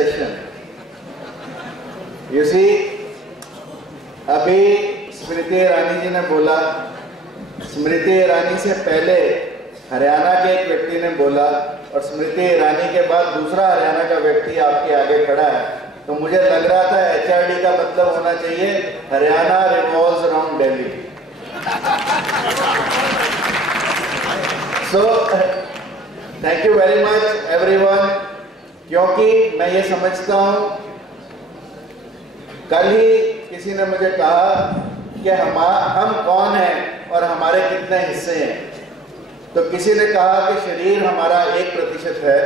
session. You see, अभी स्मृति ईरानी जी ने बोला, स्मृति ईरानी से पहले हरियाणा के एक व्यक्ति ने बोला और स्मृति ईरानी के बाद दूसरा हरियाणा का व्यक्ति आपके आगे खड़ा है, तो मुझे लग रहा था HRD का मतलब होना चाहिए Haryana revolves around Delhi. So thank you very much everyone, क्योंकि मैं ये समझता हूँ, कल ही किसी ने मुझे कहा कि हम कौन हैं और हमारे कितने हिस्से हैं। तो किसी ने कहा कि शरीर हमारा 1% है,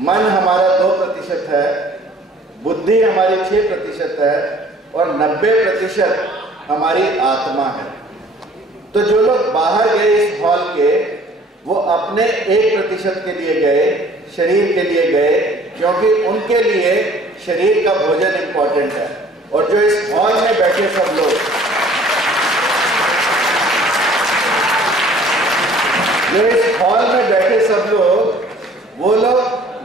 मन हमारा 2% है, बुद्धि हमारी 6% है और 90% हमारी आत्मा है। तो जो लोग बाहर गए इस हॉल के, वो अपने 1% के लिए गए, शरीर के लिए गए, क्योंकि उनके लिए शरीर का भोजन इंपॉर्टेंट है। और जो इस हॉल में बैठे सब लोग, जो इस हॉल में बैठे सब लोग, वो लोग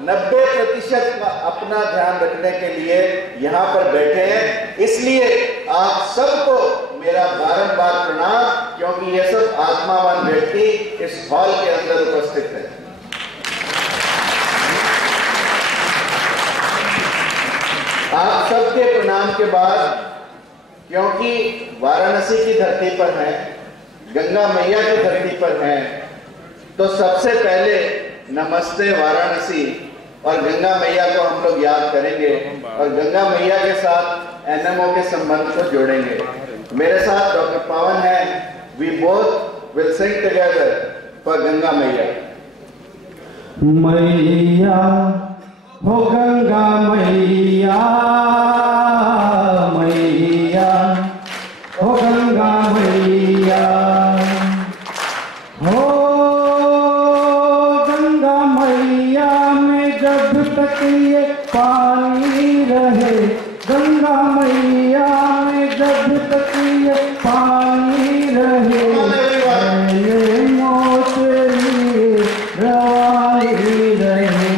90% अपना ध्यान रखने के लिए यहाँ पर बैठे हैं। इसलिए आप सबको मेरा बारंबार प्रणाम, क्योंकि ये सब आत्मावान व्यक्ति इस हॉल के अंदर उपस्थित है। आप सबके प्रणाम के बाद, क्योंकि वाराणसी की धरती पर हैं, गंगा मैया की धरती पर हैं, तो सबसे पहले नमस्ते वाराणसी और गंगा मैया को हम लोग याद करेंगे और गंगा मैया के साथ NMO के संबंध को जोड़ेंगे। मेरे साथ डॉक्टर पवन है। We both will sing together for Ganga मैया। मैया हो गंगा मैया, मैया हो गंगा मैया, हो गंगा मैया में जब तक ये पानी रहे, गंगा मैया में जब तक ये पानी रहे, ये मौत रवानी रहे।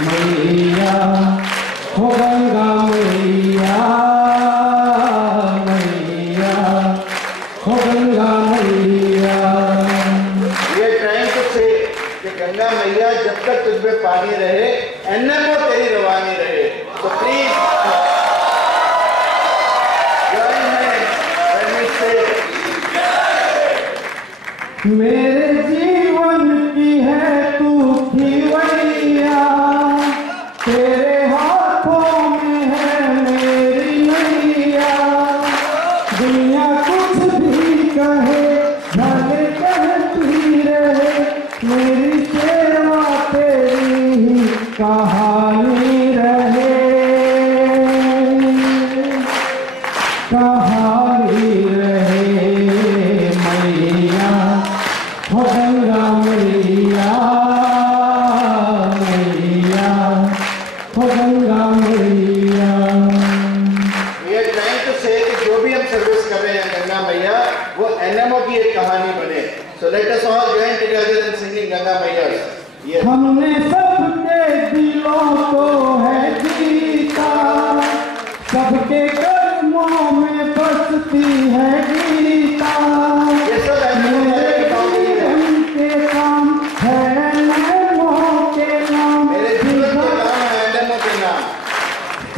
मैया हो गंगा मैया, मैया हो गंगा मैया। ये टाइम तो से कि गंगा मैया जब तक तुझ में पानी रहे, NMO तेरी रवानी रहे। तो प्लीज मेरे जीवन की है तू खिवैया, तेरे हाथों में है मेरी नैया। दुनिया कुछ भी कहे, भले कहती रहे, मेरी सेवा तेरी ही कहानी रहे, कहानी रहे। मैया हो गंगा मैया, मैया हो गंगा मैया। ये टाइम तो से कि जो भी हम सर्विस कर रहे हैं गंगा मैया, वो NMO की एक कहानी बने। So let us all join together in singing Ganga मैया। हमने सबके दिलों को है जीता, सबके कर्मों में बसती है गीता। ये सब के काम है NMO के नाम, मेरे जीवन के काम है NMO के नाम।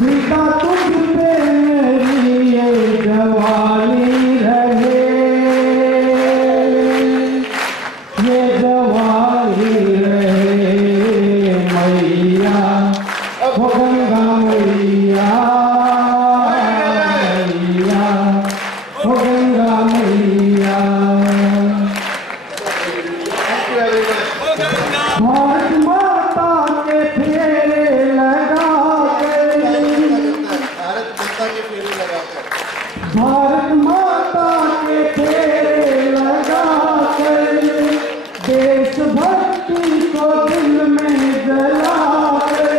सीता तुझ पे मेरी ये जवानी रहे, ये जवानी रहे। मैया हो गंगा मैया, मैया हो गंगा मैया। भारत माता के फेरे लगा कर, भारत माता के फेरे लगाकर, भारत माता के फेरे लगा कर, देशभक्ति को दिल में जला कर,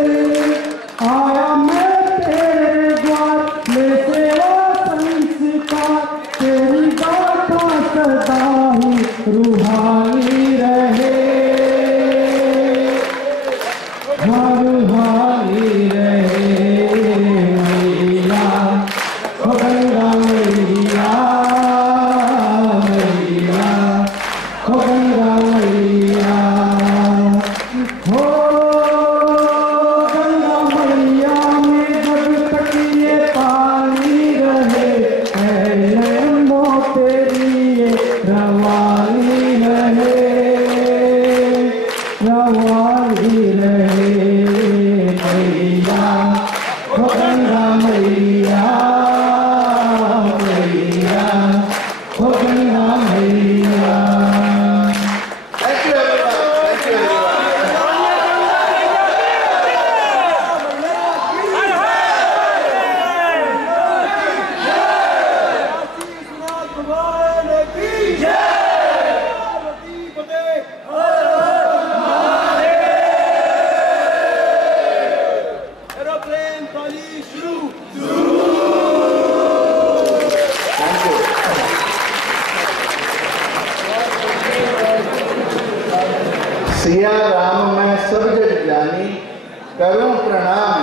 करूं प्रणाम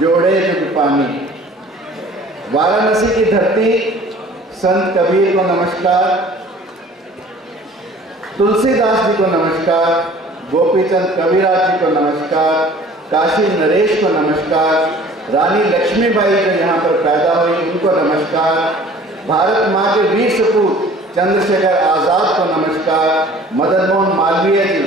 जोड़े जुग पानी। वाराणसी की धरती, संत कबीर को नमस्कार, तुलसीदास जी को नमस्कार, गोपीचंद कविराज जी को नमस्कार, काशी नरेश को नमस्कार, रानी लक्ष्मीबाई जो यहाँ पर पैदा हुई उनको नमस्कार, भारत माँ के वीर सपूत चंद्रशेखर आजाद को नमस्कार, मदन मोहन मालवीय जी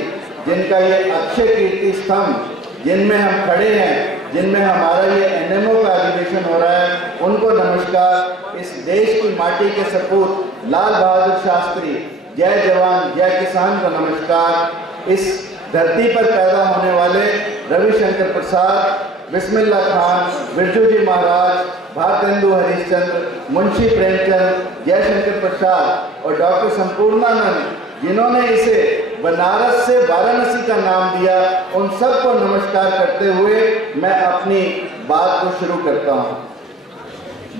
जिनका ये अक्षय कीर्ति स्तंभ जिनमें हम खड़े हैं, जिनमें हमारा ये एनएमओ का अधिवेशन हो रहा है, उनको नमस्कार। इस देश की माटी के सपूत लाल बहादुर शास्त्री, जय जवान जय किसान को नमस्कार। इस धरती पर पैदा होने वाले रविशंकर प्रसाद, बिस्मिल्ला खान, बिरजू जी महाराज, भारतेंदु हरिश्चंद्र, मुंशी प्रेमचंद, जयशंकर प्रसाद और डॉक्टर संपूर्णानंद जिन्होंने इसे बनारस से वाराणसी का नाम दिया, उन सबको नमस्कार करते हुए मैं अपनी बात को शुरू करता हूं।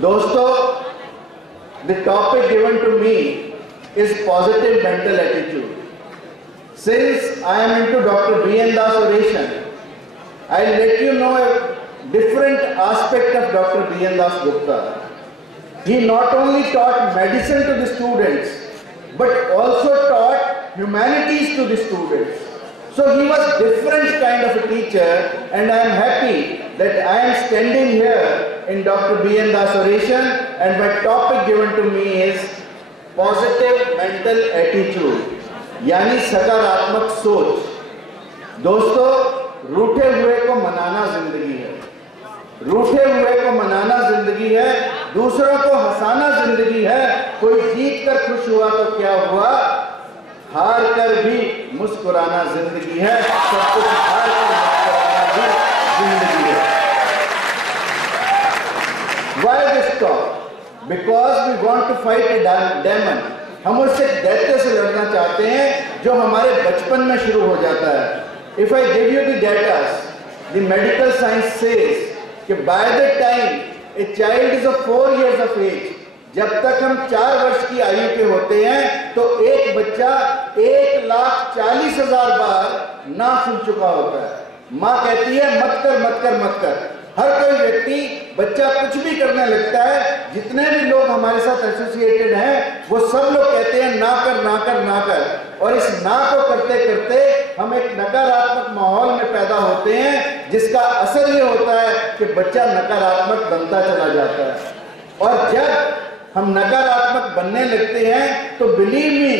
दोस्तों, the topic given to me is positive mental attitude. Since I am into Dr. B.N. Das oration, I'll let you know a different aspect of Dr. B.N. Das Gupta. He not only taught medicine to the students, but also taught humanities to the students. So he was different kind of a teacher, and I am happy that I am standing here in Dr. B.N. Das oration, and my topic given to me is positive mental attitude. यानी सकारात्मक सोच। दोस्तों, रूठे हुए को मनाना जिंदगी है, रूठे हुए को मनाना जिंदगी है, दूसरों को हंसाना जिंदगी है। कोई जीत कर खुश हुआ तो क्या हुआ, हार कर भी मुस्कुराना जिंदगी है। सब कुछ हार कर मुस्कुराना भी जिंदगी है। Why this talk? Because we want to fight a demon. हम उससे दैत्य से लड़ना चाहते हैं जो हमारे बचपन में शुरू हो जाता है। If I give you the data, the medical science says कि by the time a child is of 4 years of age, जब तक हम 4 वर्ष की आयु के होते हैं तो एक बच्चा 1,40,000 बार ना सुन चुका होता है। माँ कहती है मत कर मत कर मत कर। हर कोई व्यक्ति, बच्चा कुछ भी करने लगता है, जितने भी लोग हमारे साथ एसोसिएटेड हैं वो सब लोग कहते हैं ना कर ना कर ना कर। और इस ना को करते करते हम एक नकारात्मक माहौल में पैदा होते हैं, जिसका असर ये होता है कि बच्चा नकारात्मक बनता चला जाता है। और जब हम नकारात्मक बनने लगते हैं तो believe me,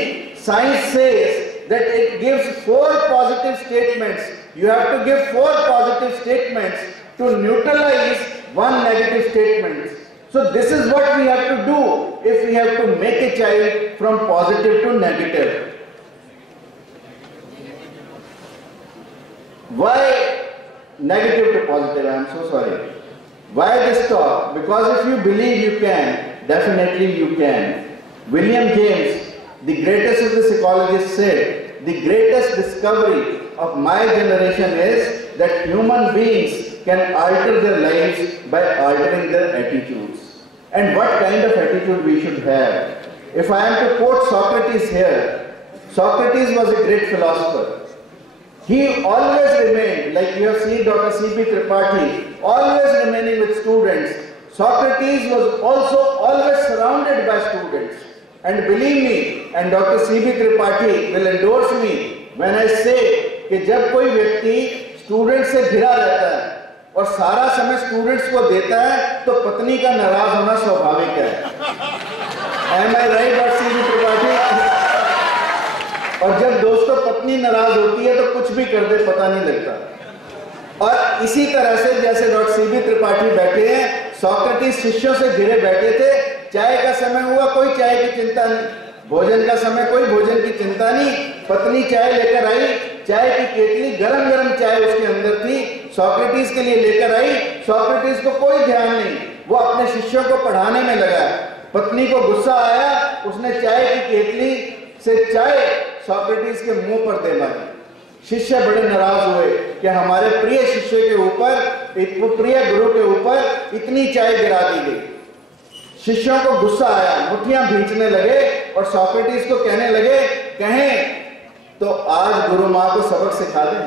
science says that it gives 4 positive statements. You have to give 4 positive statements to neutralize 1 negative statement. So this is what we have to do if we have to make a child from positive to negative. Why negative to positive? I am so sorry. Why this talk? Because if you believe you can, definitely you can. William James, the greatest of the psychologists, said the greatest discovery of my generation is that human beings can alter their lives by altering their attitudes. And what kind of attitude we should have? If I am to quote Socrates here, Socrates was a great philosopher. He always remained, like you have seen Dr. C.P. Tripathi, always remaining with students. Socrates was also always surrounded by students. And believe me, and Dr. C.B. Tripathi will endorse me when I say कि जब कोई व्यक्ति student से घिरा रहता है और सारा समय स्टूडेंट्स को देता है तो पत्नी का नाराज होना स्वाभाविक है। Am I right, Dr. C.B. Tripathi? और जब दोस्तों पत्नी नाराज होती है तो कुछ भी कर दे पता नहीं लगता। और इसी तरह से जैसे डॉक्टर सी.बी. त्रिपाठी बैठे हैं, सॉक्रेटिस शिष्यों से घिरे बैठे थे। चाय का समय हुआ, कोई चाय की चिंता नहीं, भोजन का समय, कोई भोजन की चिंता नहीं। पत्नी चाय लेकर आई, चाय की केतली गरम गरम चाय उसके अंदर थी, सॉक्रेटिस के लिए लेकर आई। सॉक्रेटिस को कोई ध्यान नहीं, वो अपने शिष्यों को पढ़ाने में लगा। पत्नी को गुस्सा आया, उसने चाय की केतली से चाय सॉक्रेटिस के मुंह पर दे मारी। शिष्य बड़े नाराज हुए कि हमारे प्रिय शिष्य के ऊपर, प्रिय गुरु के ऊपर इतनी चाय गिरा दी गई। शिष्यों को गुस्सा आया, मुट्ठियां भींचने लगे और सॉक्रेटिस को कहने लगे, कहें तो आज गुरु माँ को सबक सिखा दें।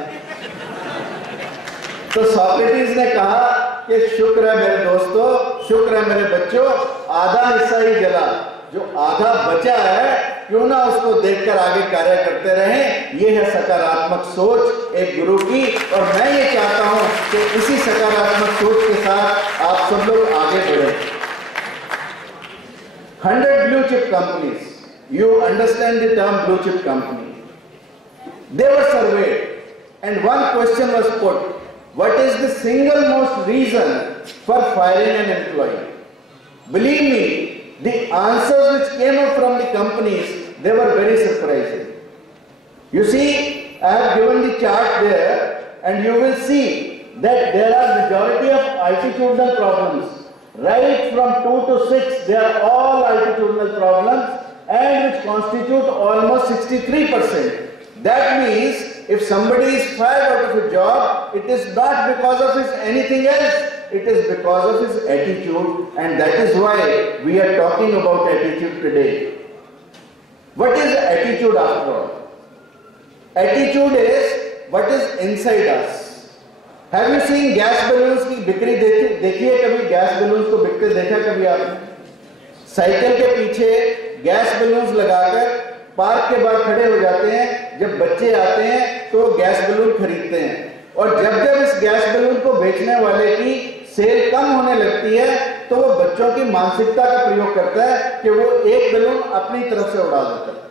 तो सॉक्रेटिस ने कहा कि शुक्र है मेरे दोस्तों, शुक्र है मेरे बच्चों, आधा हिस्सा ही जला, जो आधा बचा है क्यों ना उसको देखकर आगे कार्य करते रहें। ये है सकारात्मक सोच एक गुरु की, और मैं ये चाहता हूं कि इसी सकारात्मक सोच के साथ आप सब लोग आगे बढ़ें। 100 blue chip companies, you understand the term blue chip company, they were surveyed and one question was put, what is the single most reason for firing an employee? Believe me, the answers which came up from the companies, they were very surprising. You see, I have given the chart there and you will see that there are majority of altitudinal problems. Right from 2 to 6, they are all altitudinal problems and which constitute almost 63%. That means if somebody is fired out of a job, it is not because of his anything else. It is because of his attitude, and that is why we are talking about attitude today. What is attitude after all? Attitude is what is inside us. Have you seen gas balloons की बिक्री देखी है कभी? Gas balloons को बिकते देखा कभी आपने? साइकिल के पीछे गैस बैलून्स लगाकर पार्क के बाहर खड़े हो जाते हैं, जब बच्चे आते हैं तो गैस बैलून खरीदते हैं, और जब जब इस गैस बैलून को बेचने वाले की सेल कम होने लगती है तो वो बच्चों की मानसिकता का प्रयोग करता है कि वो एक बैलून अपनी तरफ से उड़ा देता है।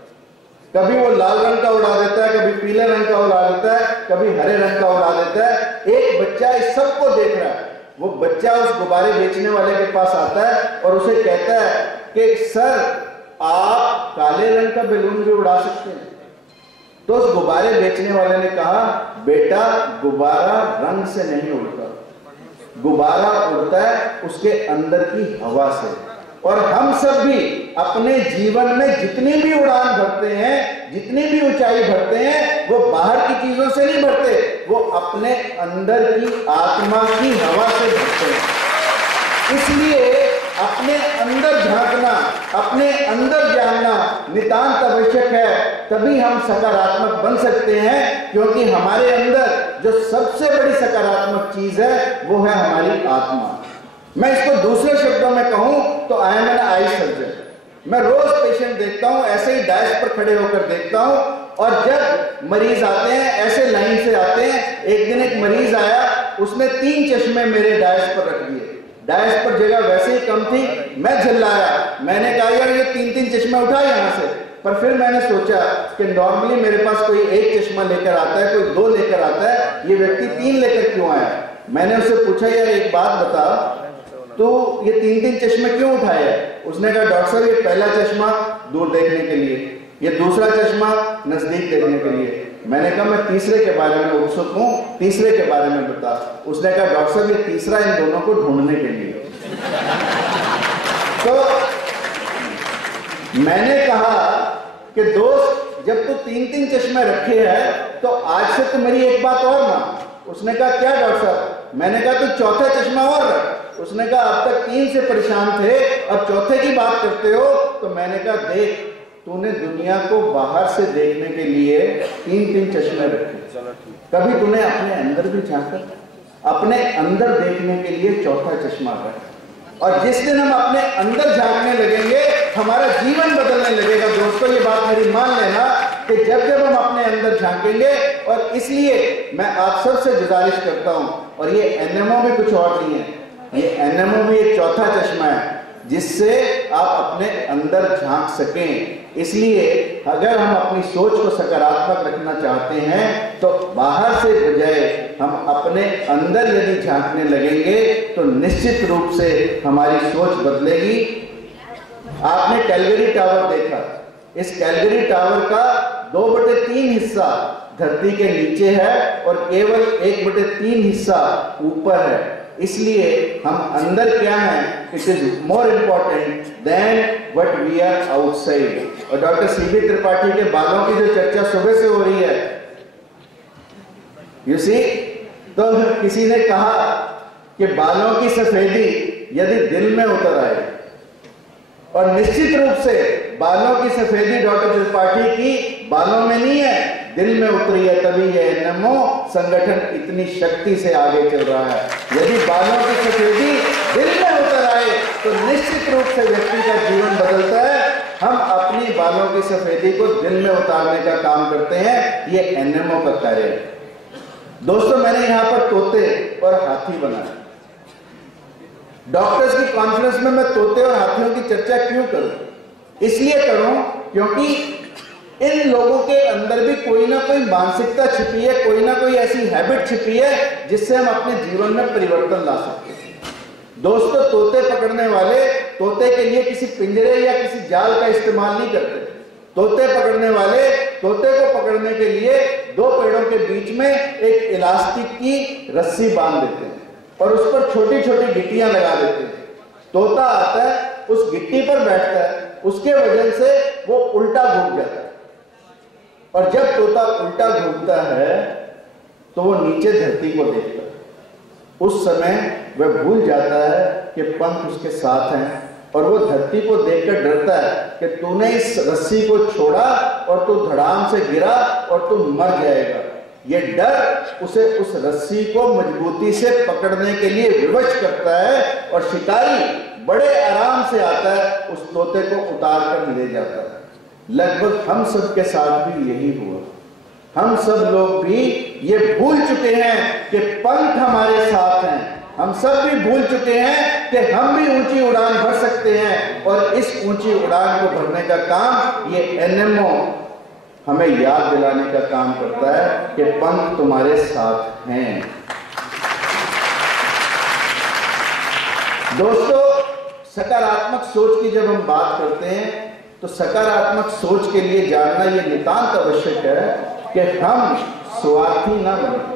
कभी वो लाल रंग का उड़ा देता है, कभी पीले रंग का उड़ा देता है, कभी हरे रंग का उड़ा देता है। एक बच्चा इस सब को देख रहा है। वो बच्चा उस गुब्बारे बेचने वाले के पास आता है और उसे कहता है कि सर आप काले रंग का बैलून भी उड़ा सकते हैं। तो उस गुब्बारे बेचने वाले ने कहा, बेटा गुब्बारा रंग से नहीं उड़ता, गुब्बारा उड़ता है उसके अंदर की हवा से। और हम सब भी अपने जीवन में जितनी भी उड़ान भरते हैं, जितनी भी ऊंचाई भरते हैं, वो बाहर की चीजों से नहीं भरते, वो अपने अंदर की आत्मा की हवा से भरते हैं। इसलिए अपने अंदर झांकना, अपने अंदर जानना नितांत आवश्यक है, तभी हम सकारात्मक बन सकते हैं। क्योंकि हमारे अंदर जो सबसे बड़ी सकारात्मक चीज है वो है हमारी आत्मा। मैं इसको दूसरे शब्दों में कहूं तो I am an eye surgeon. मैं रोज पेशेंट देखता हूं, ऐसे ही डायस पर खड़े होकर देखता हूं, और जब मरीज आते हैं ऐसे लाइन से आते हैं। एक दिन एक मरीज आया, उसने 3 चश्मे मेरे डायस पर रख दिए। डायस पर जगह वैसे ही कम थी, मैं चिल्लाया, मैंने कहा यार ये 3-3 चश्मे उठा यहां से। पर फिर मैंने सोचा कि नॉर्मली मेरे पास कोई 1 चश्मा लेकर आता है, कोई 2 लेकर आता है, ये व्यक्ति 3 लेकर क्यों आया? मैंने उससे पूछा यार एक बात बता, तो ये 3-3 चश्मे क्यों उठाए? उसने कहा डॉक्टर साहब ये पहला चश्मा दूर देखने के लिए, ये दूसरा चश्मा नजदीक देखने के लिए। मैंने कहा मैं तीसरे के बारे में उत्सुक हूं, तीसरे के बारे में बता। उसने कहा डॉक्टर साहब ये तीसरा इन दोनों को ढूंढने के लिए। तो मैंने कहा कि दोस्त जब तू 3-3 चश्मे रखे हैं तो आज से तो मेरी एक बात और मान। उसने कहा क्या डॉक्टर साहब? मैंने कहा तू चौथा चश्मा और रख। उसने कहा अब तक 3 से परेशान थे, अब चौथे की बात करते हो। तो मैंने कहा देख, तूने दुनिया को बाहर से देखने के लिए 3-3 चश्मे रखे, कभी तूने अपने अंदर भी झांका? अपने अंदर देखने के लिए चौथा चश्मा रख। और जिस दिन हम अपने अंदर झांकने लगेंगे हमारा जीवन बदलने लगेगा। दोस्तों ये बात मेरी मान लेना कि जब जब हम अपने अंदर झांकेंगे, और इसलिए मैं आप सबसे गुजारिश करता हूं, और ये एनएमओ भी कुछ और नहीं है, ये एनएमओ भी एक चौथा चश्मा है जिससे आप अपने अंदर झांक सकें। इसलिए अगर हम अपनी सोच को सकारात्मक रखना चाहते हैं तो बाहर से बजाय हम अपने अंदर यदि झांकने लगेंगे तो निश्चित रूप से हमारी सोच बदलेगी। आपने कैलगरी टावर देखा, इस कैलगरी टावर का 2/3 हिस्सा धरती के नीचे है और केवल 1/3 हिस्सा ऊपर है। इसलिए हम अंदर क्या हैं, it is more important than what we are outside. और डॉक्टर सीबी त्रिपाठी के बालों की जो चर्चा सुबह से हो रही है, यू सी, तो किसी ने कहा कि बालों की सफेदी यदि दिल में उतर आए, और निश्चित रूप से बालों की सफेदी डॉक्टर त्रिपाठी की बालों में नहीं है, दिल में उतरी है, तभी ये एनएमओ संगठन इतनी शक्ति से आगे चल रहा है। यदि बालों की सफेदी दिल में उतर आए तो निश्चित रूप से व्यक्ति का जीवन बदलता है। हम अपनी बालों की सफेदी को दिल में उतारने का काम करते हैं, ये एनएमओ का कार्य है। दोस्तों, मैंने यहां पर तोते और हाथी बनाया। डॉक्टर्स की कॉन्फ्रेंस में मैं तोते और हाथियों की चर्चा क्यों करूं? इसलिए करूं क्योंकि इन लोगों के अंदर भी कोई ना कोई मानसिकता छिपी है, कोई ना कोई ऐसी हैबिट छिपी है जिससे हम अपने जीवन में परिवर्तन ला सकते हैं। दोस्तों, तोते पकड़ने वाले तोते के लिए किसी पिंजरे या किसी जाल का इस्तेमाल नहीं करते। तोते पकड़ने वाले तोते को पकड़ने के लिए दो पेड़ों के बीच में एक इलास्टिक की रस्सी बांध देते हैं और उस पर छोटी छोटी गिट्टियां लगा देते हैं। तोता आता है, उस गिट्टी पर बैठता है, उसके वजन से वो उल्टा घूम जाता है और जब तोता उल्टा घूमता है तो वो नीचे धरती को देखता है। उस समय वह भूल जाता है कि पंख उसके साथ हैं और वो धरती को देखकर डरता है कि तूने इस रस्सी को छोड़ा और तू धड़ाम से गिरा और तू मर जाएगा। ये डर उसे उस रस्सी को मजबूती से पकड़ने के लिए विवश करता है और शिकारी बड़े आराम से आता है, उस तोते को उतार कर ले जाता है। लगभग हम सब के साथ भी यही हुआ। हम सब लोग भी ये भूल चुके हैं कि पंख हमारे साथ हैं। हम सब भी भूल चुके हैं कि हम भी ऊंची उड़ान भर सकते हैं और इस ऊंची उड़ान को भरने का काम ये एनएमओ हमें याद दिलाने का काम करता है कि पंख तुम्हारे साथ हैं। दोस्तों, सकारात्मक सोच की जब हम बात करते हैं तो सकारात्मक सोच के लिए जानना यह नितांत आवश्यक है कि हम स्वार्थी ना बने।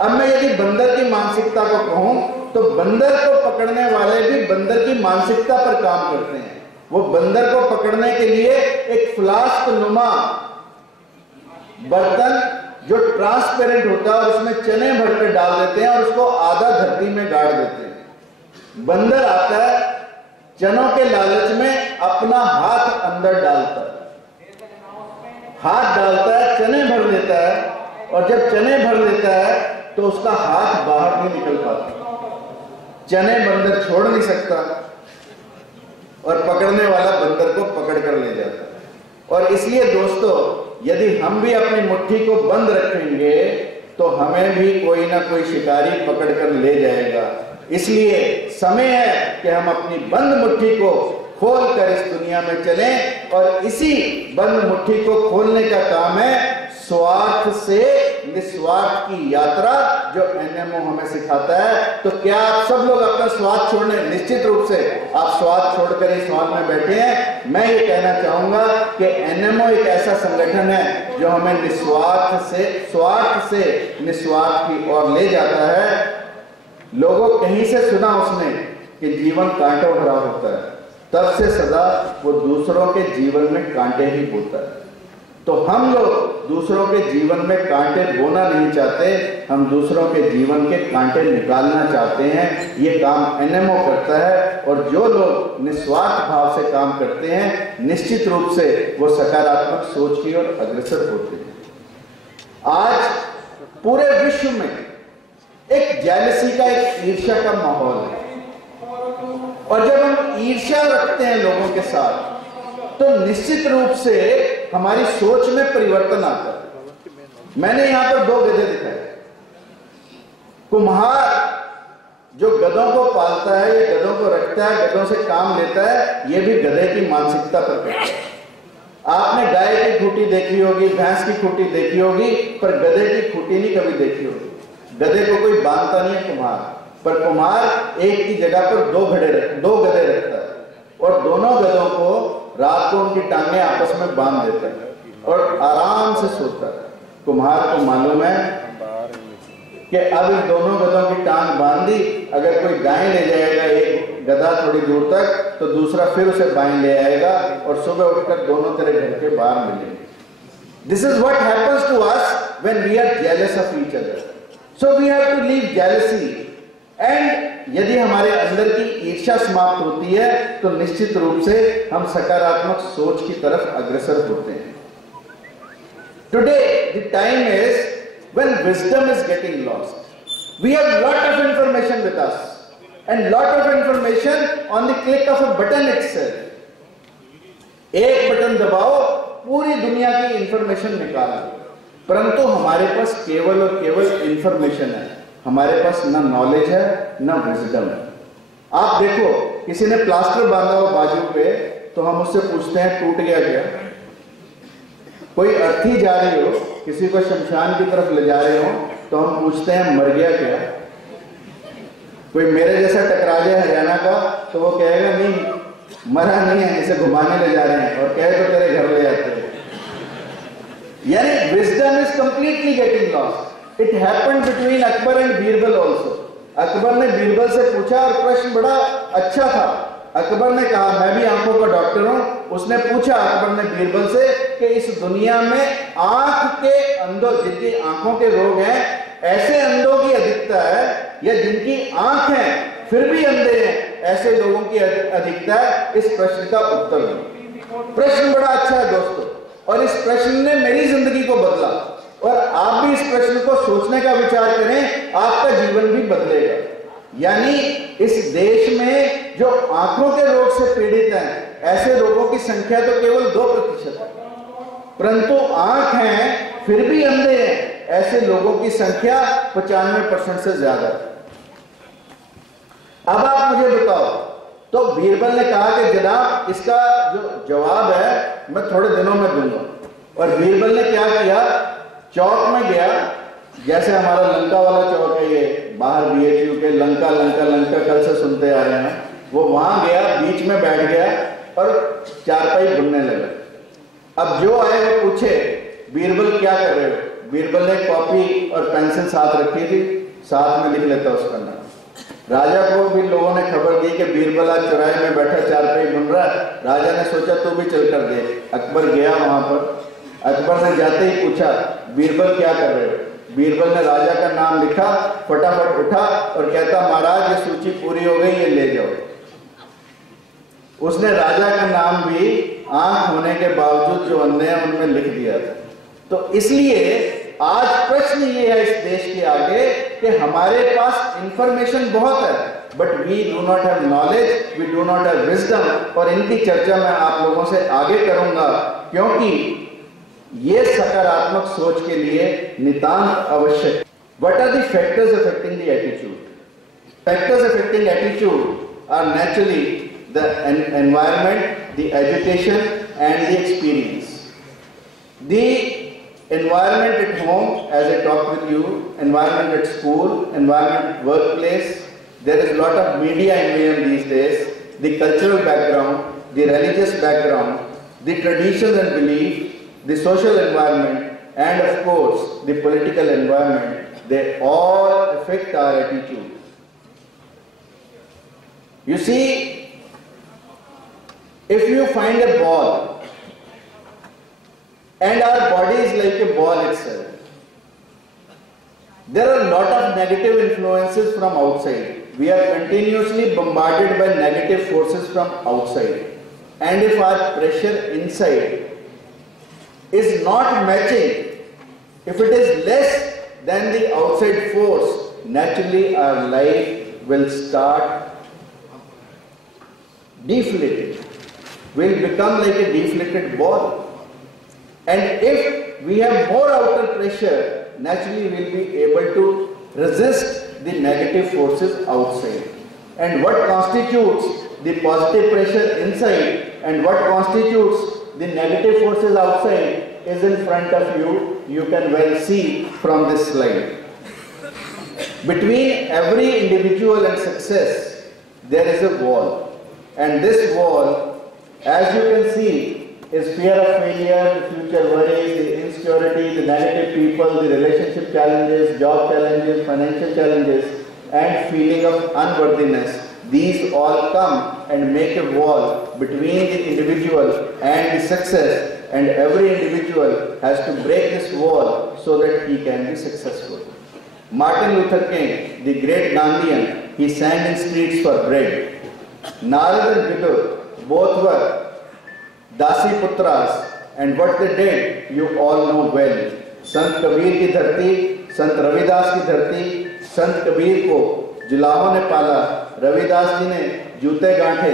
अब मैं यदि बंदर की मानसिकता को कहूं तो बंदर को पकड़ने वाले भी बंदर की मानसिकता पर काम करते हैं। वो बंदर को पकड़ने के लिए एक फ्लास्क नुमा बर्तन जो ट्रांसपेरेंट होता है और उसमें चने भरकर डाल देते हैं और उसको आधा धरती में गाड़ देते हैं। बंदर आता है, चनों के लालच में अपना हाथ अंदर डालता है, हाथ डालता है, चने भर लेता है और जब चने भर लेता है तो उसका हाथ बाहर नहीं निकल पाता। चने बंदर छोड़ नहीं सकता और पकड़ने वाला बंदर को पकड़ कर ले जाता है। और इसलिए दोस्तों, यदि हम भी अपनी मुट्ठी को बंद रखेंगे तो हमें भी कोई ना कोई शिकारी पकड़ कर ले जाएगा। इसलिए समय है कि हम अपनी बंद मुट्ठी को खोल कर इस दुनिया में चलें और इसी बंद मुट्ठी को खोलने का काम है स्वार्थ से निस्वार्थ की यात्रा जो एनएमओ हमें सिखाता है। तो क्या आप सब लोग अपना स्वार्थ छोड़ने, निश्चित रूप से आप स्वार्थ छोड़कर इस हॉल में बैठे हैं। मैं ये कहना चाहूंगा कि एनएमओ एक ऐसा संगठन है जो हमें स्वार्थ से निस्वार्थ की ओर ले जाता है। लोगों कहीं से सुना उसने कि जीवन कांटों भरा होता है, तब से सदा वो दूसरों के जीवन में कांटे ही बोता है। तो हम लोग दूसरों के जीवन में कांटे बोना नहीं चाहते, हम दूसरों के जीवन के कांटे निकालना चाहते हैं। ये काम एनएमओ करता है और जो लोग निस्वार्थ भाव से काम करते हैं निश्चित रूप से वो सकारात्मक सोच की ओर अग्रसर होते हैं। आज पूरे विश्व में एक जेलसी का, एक ईर्ष्या का माहौल है और जब हम ईर्ष्या रखते हैं लोगों के साथ तो निश्चित रूप से हमारी सोच में परिवर्तन आता है। मैंने यहां पर दो गधे दिखाए। कुम्हार जो गधों को पालता है, ये गधों को रखता है, गधों से काम लेता है, ये भी गधे की मानसिकता पर करता है। आपने गाय की खूंटी देखी होगी, भैंस की खूंटी देखी होगी, पर गधे की खूंटी नहीं कभी देखी होगी। गधे को कोई बांधता नहीं है कुम्हार, पर कुम्हार एक की जगह पर दो गधे रखता है और दोनों गधों को रात को उनकी टांगें आपस में बांध देता है और आराम से सोता है। कुम्हार को मालूम है कि अब इन दोनों गधों की टांग बांध दी, अगर कोई दाएं ले जाएगा एक गधा थोड़ी दूर तक तो दूसरा फिर उसे बाएं ले आएगा और सुबह उठकर दोनों तेरे घर के बाहर मिलेंगे। This is what happens to us when we are jealous of each other. So we have to leave jealousy and यदि हमारे अंदर की ईर्ष्या समाप्त होती है तो निश्चित रूप से हम सकारात्मक सोच की तरफ अग्रसर होते हैं। Today, the time is when wisdom is getting lost. We have lot of information with us and lot of information on the click of a button itself. एक बटन दबाओ, पूरी दुनिया की इंफॉर्मेशन निकाल लो, परंतु हमारे पास केवल और केवल इंफॉर्मेशन है, हमारे पास ना नॉलेज है ना विजडम है। आप देखो, किसी ने प्लास्टर बांधा हो बाजू पे, तो हम उससे पूछते हैं टूट गया क्या? कोई अर्थी जा रही हो, किसी को शमशान की तरफ ले जा रहे हो, तो हम पूछते हैं मर गया क्या? कोई मेरे जैसा टकरा जाए हरियाणा का, तो वो कहेगा नहीं मरा नहीं है, इसे घुमाने ले जा रहे हैं, और कहे तो तेरे घर ले जाते हैं। यानी wisdom is completely getting lost. It happened between Akbar and Birbal also. Akbar ने बीरबल से पूछा और प्रश्न बड़ा अच्छा था। अकबर ने कहा मैं भी आंखों का डॉक्टर हूं। उसने पूछा अकबर ने बीरबल से कि इस दुनिया में आंख के अंधों, जिनकी आंखों के रोग हैं, ऐसे अंधों की अधिकता है या जिनकी आंख है फिर भी अंधे हैं, ऐसे लोगों की अधिकता है? इस प्रश्न का उत्तर दो। प्रश्न बड़ा अच्छा है दोस्तों, और इस प्रश्न ने मेरी जिंदगी को बदला, और आप भी इस प्रश्न को सोचने का विचार करें, आपका जीवन भी बदलेगा। यानी इस देश में जो आंखों के रोग से पीड़ित हैं, ऐसे लोगों की संख्या तो केवल 2% है, परंतु आंख हैं फिर भी अंधे हैं, ऐसे लोगों की संख्या 95% से ज्यादा है। अब आप मुझे बताओ, तो बीरबल ने कहा कि जनाब इसका जो जवाब है मैं थोड़े दिनों में दूंगा। और बीरबल ने क्या किया, चौक में गया, जैसे हमारा लंका वाला चौक है ये बाहर BHU के, लंका लंका लंका कल से सुनते आ रहे हैं, वो वहां गया, बीच में बैठ गया और चारपाई बुनने लगा। अब जो आए वो पूछे बीरबल क्या कर रहे हो? बीरबल ने कॉपी और पेंसिल साथ रखी थी, साथ में लिख लेता उसका नाम। राजा को भी लोगों ने खबर दी कि बीरबल आज चौराहे में बैठा चारपाई बुन रहा है। राजा ने सोचा तू भी चल कर दे। अकबर गया वहां पर। अकबर ने जाते ही पूछा बीरबल क्या कर रहे हो? बीरबल ने राजा का नाम लिखा, फटाफट उठा और कहता महाराज ये सूची पूरी हो गई, ये ले जाओ। उसने राजा का नाम भी आंख होने के बावजूद जो अंधे हैं उनमें लिख दिया था। तो इसलिए आज प्रश्न ये है इस देश के आगे कि हमारे पास इंफॉर्मेशन बहुत है, but we do not have knowledge, we do not have wisdom. और इनकी चर्चा मैं आप लोगों से आगे करूंगा, क्योंकि ये सकारात्मक सोच के लिए नितांत आवश्यक। What are the factors affecting the attitude? Factors affecting attitude are naturally the environment, the education and the experience. The environment at home, as I talked with you, environment at school, environment at workplace, there is a lot of media in these days, the cultural background, the religious background, the traditions and beliefs, the social environment, and of course, the political environment, they all affect our attitude. You see, if you find a ball, and our body is like a ball itself, there are a lot of negative influences from outside. We are continuously bombarded by negative forces from outside, and if our pressure inside is not matching, if it is less than the outside force, naturally our life will start deflating. We'll become like a deflated ball. And if we have more outer pressure, naturally we'll be able to resist the negative forces outside. And what constitutes the positive pressure inside and what constitutes the negative forces outside is in front of you. You can well see from this slide. Between every individual and success, there is a wall. And this wall, as you can see, is fear of failure, the future worries, the insecurity, the negative people, the relationship challenges, job challenges, financial challenges, and feeling of unworthiness. These all come and make a wall between the individual and the success, and every individual has to break this wall so that he can be successful. Martin Luther King, the great Gandhian, he sang in streets for bread. Narad and Vidur, both were Dasi Putras, and what they did you all know well. संत कबीर की धरती, संत रविदास की धरती, संत कबीर को जुलाहों ने पाला, रविदास जी ने जूते गांठे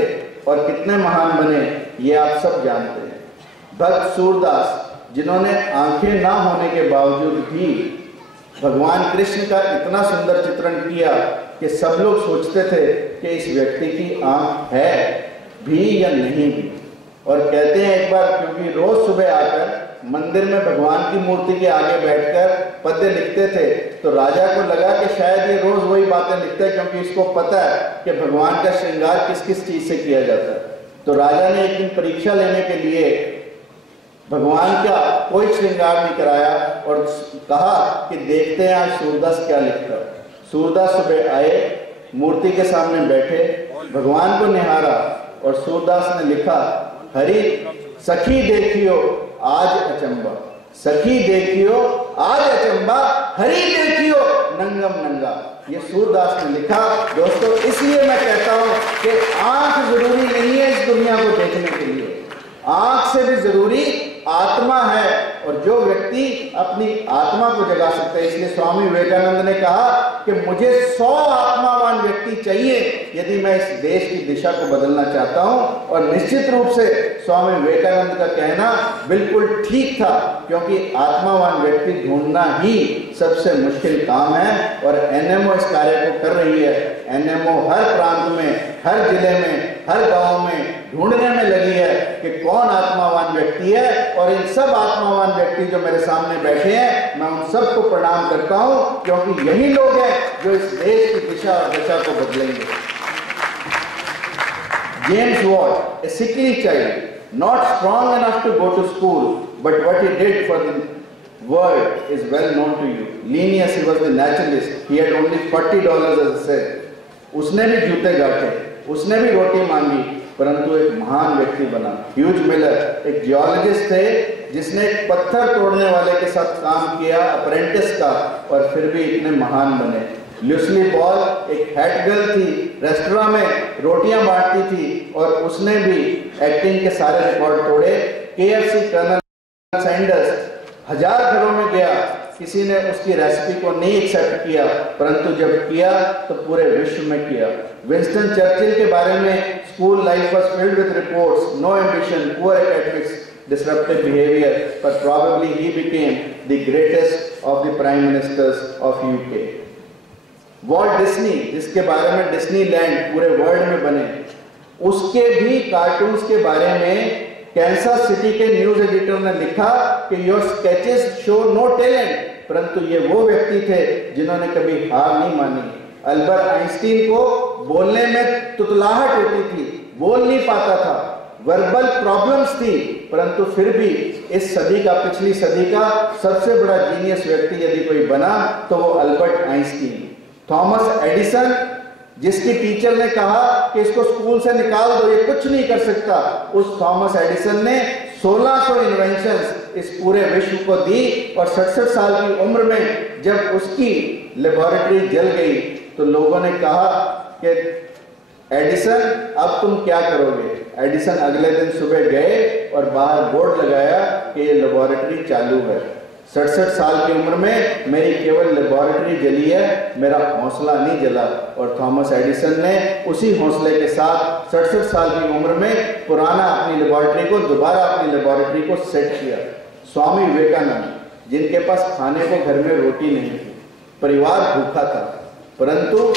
और कितने महान बने ये आप सब जानते हैं। भक्त सूरदास जिन्होंने आंखें ना होने के बावजूद भी भगवान कृष्ण का इतना सुंदर चित्रण किया कि सब लोग सोचते थे कि इस व्यक्ति की आंख है भी या नहीं भी। और कहते हैं एक बार, क्योंकि रोज सुबह आकर मंदिर में भगवान की मूर्ति के आगे बैठकर पद्य लिखते थे, तो राजा को लगा कि शायद ये रोज वही बातें लिखते हैं, क्योंकि इसको पता है कि भगवान का श्रृंगार किस किस चीज से किया जाता है। तो राजा ने एक दिन परीक्षा लेने के लिए भगवान का कोई श्रृंगार नहीं कराया और कहा कि देखते हैं आज सूरदास क्या लिखता है। सूरदास सुबह आए, मूर्ति के सामने बैठे, भगवान को निहारा और सूरदास ने लिखा, हरि सखी देखियो आज अचंबा, सखी देखियो आज अचंबा, हरि देखियो नंगम नंगा। ये सूरदास ने लिखा। दोस्तों, इसलिए मैं कहता हूं कि आंख जरूरी नहीं है इस दुनिया को देखने के लिए, आंख से भी जरूरी आत्मा है, और जो व्यक्ति अपनी आत्मा को जगा सकता है। इसलिए स्वामी विवेकानंद ने कहा कि मुझे 100 आत्मावान व्यक्ति चाहिए यदि मैं इस देश की दिशा को बदलना चाहता हूं। और निश्चित रूप से स्वामी विवेकानंद का कहना बिल्कुल ठीक था, क्योंकि आत्मावान व्यक्ति ढूंढना ही सबसे मुश्किल काम है। और एनएमओ इस कार्य को कर रही है। एनएमओ हर प्रांत में, हर जिले में, हर गांव में ढूंढने में लगी है कि कौन आत्मावान व्यक्ति है। और इन सब आत्मावान व्यक्ति जो मेरे सामने बैठे हैं, मैं उन सबको प्रणाम करता हूं, क्योंकि यही लोग हैं जो इस देश की दिशा और दशा को बदलेंगे। James Watt, a sickly child, not strong enough to go to school, but what he did for the world is well known to you. Linnaeus, he was the naturalist. He had only $40 as I said. उसने भी जूते गांठे, उसने भी रोटी मांगी, परंतु एक महान व्यक्ति बना। ह्यूज मिलर एक जियोलॉजिस्ट थे जिसने एक पत्थर तोड़ने वाले के साथ काम किया, अप्रेंटिस का, और फिर भी इतने महान बने। ल्यूसली बॉल एक हेड गर्ल थी, रेस्टोरेंट में रोटियां बांटती थी, और उसने भी एक्टिंग के सारे रिकॉर्ड तोड़े। KFC कर्नल सैंडर्स 1000 घरों में गया, किसी ने उसकी रेसिपी को नहीं एक्सेप्ट किया, परंतु जब किया तो पूरे विश्व में किया। विंस्टन चर्चिल के बारे में, school life was filled with reports, no ambition, poor academics, disruptive behavior, but probably he became the greatest of the prime ministers of UK. Walt Disney, जिसके बारे में डिज्नीलैंड पूरे वर्ल्ड में बने, उसके भी कार्टून्स के बारे में कैंसस सिटी के न्यूज एडिटर ने लिखा कि your sketches show no talent, परंतु ये वो व्यक्ति थे जिन्होंने कभी हार नहीं मानी। अल्बर्ट आइंस्टीन को बोलने में तुतलाहट होती थी, बोल नहीं पाता था, वर्बल प्रॉब्लम्स थी, परंतु फिर भी इस सदी का, पिछली सदी का सबसे बड़ा जीनियस व्यक्ति यदि कोई बना तो वो अल्बर्ट आइंस्टीन। थॉमस एडिसन, जिसकी टीचर ने कहा कि इसको स्कूल से निकाल दो, ये कुछ नहीं कर सकता, उस थॉमस एडिसन ने 1600 इन्वेंशंस इस पूरे विश्व को दी। और 67 साल की उम्र में जब उसकी लेबोरेटरी जल गई तो लोगों ने कहा कि एडिसन अब तुम क्या करोगे। एडिसन अगले दिन सुबह गए और बाहर बोर्ड लगाया कि ये लेबोरेटरी चालू है। 67 साल की उम्र में मेरी केवल लेबोरेटरी जली है, मेरा हौसला नहीं जला। और थॉमस एडिसन ने उसी हौसले के साथ 67 साल की उम्र में पुराना अपनी लेबोरेटरी को, दोबारा अपनी लेबोरेटरी को सेट किया। स्वामी विवेकानंद, जिनके पास खाने को घर में रोटी नहीं थी, परिवार भूखा था, परंतु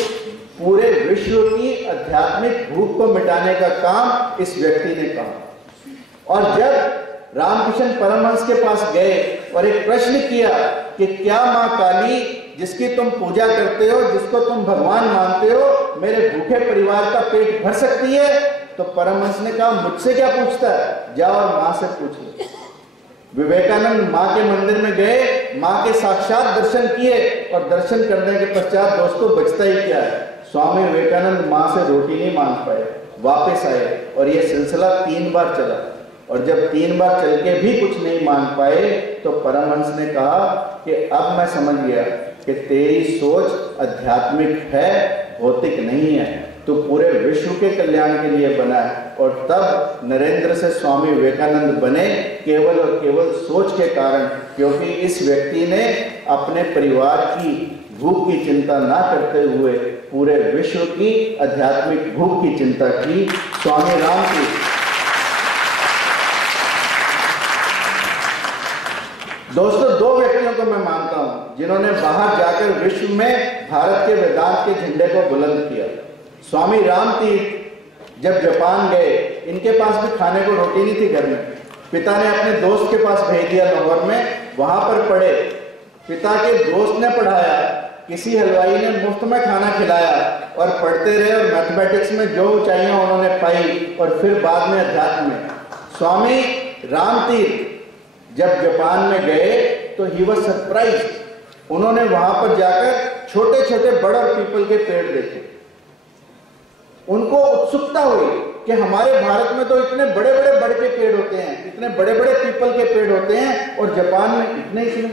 पूरे विश्व की आध्यात्मिक भूख को मिटाने का काम इस व्यक्ति ने कहा। और जब रामकृष्ण परमहंस के पास गए और एक प्रश्न किया कि क्या मां काली, जिसकी तुम पूजा करते हो, जिसको तुम भगवान मानते हो, मेरे भूखे परिवार का पेट भर सकती है? तो परमहंस ने कहा मुझसे क्या पूछता है, जाओ और मां से पूछ लो। विवेकानंद मां के मंदिर में गए, मां के साक्षात दर्शन किए, और दर्शन करने के पश्चात दोस्तों बचता ही क्या है, स्वामी विवेकानंद मां से रोटी नहीं मांग पाए, वापस आए। और यह सिलसिला 3 बार चला। और जब 3 बार चल के भी कुछ नहीं मांग पाए तो परमहंस ने कहा कि अब मैं समझ गया कि तेरी सोच आध्यात्मिक है, भौतिक नहीं है। तो पूरे विश्व विश्व के कल्याण के लिए बना है। और तब नरेंद्र से स्वामी विवेकानंद बने केवल और केवल सोच के कारण, क्योंकि इस व्यक्ति ने अपने परिवार की भूख की चिंता ना करते हुए पूरे विश्व की आध्यात्मिक भूख की चिंता की। स्वामी रामतीर्थ दोस्तों, दो व्यक्तियों को मैं मानता हूं जिन्होंने बाहर जाकर विश्व में भारत के वेदांत के झंडे को बुलंद किया। स्वामी रामतीर्थ जब जापान गए, इनके पास भी खाने को रोटी नहीं थी घर में। पिता ने अपने दोस्त के पास भेज दिया लाहौर में, वहां पर पढ़े। पिता के दोस्त ने पढ़ाया, किसी हलवाई ने मुफ्त में खाना खिलाया और पढ़ते रहे और मैथमेटिक्स में जो ऊंचाइयां उन्होंने पाई और फिर बाद में अध्यात्म में। स्वामी रामतीर्थ जब जापान में गए तो ही वाज सरप्राइज्ड। उन्होंने वहां पर जाकर छोटे छोटे बड़े पीपल के पेड़ देखे। उनको उत्सुकता हुई कि हमारे भारत में तो इतने बड़े बड़े बड़ के पेड़ होते हैं, इतने बड़े बड़े पीपल के पेड़ होते हैं, और जापान में इतने ही।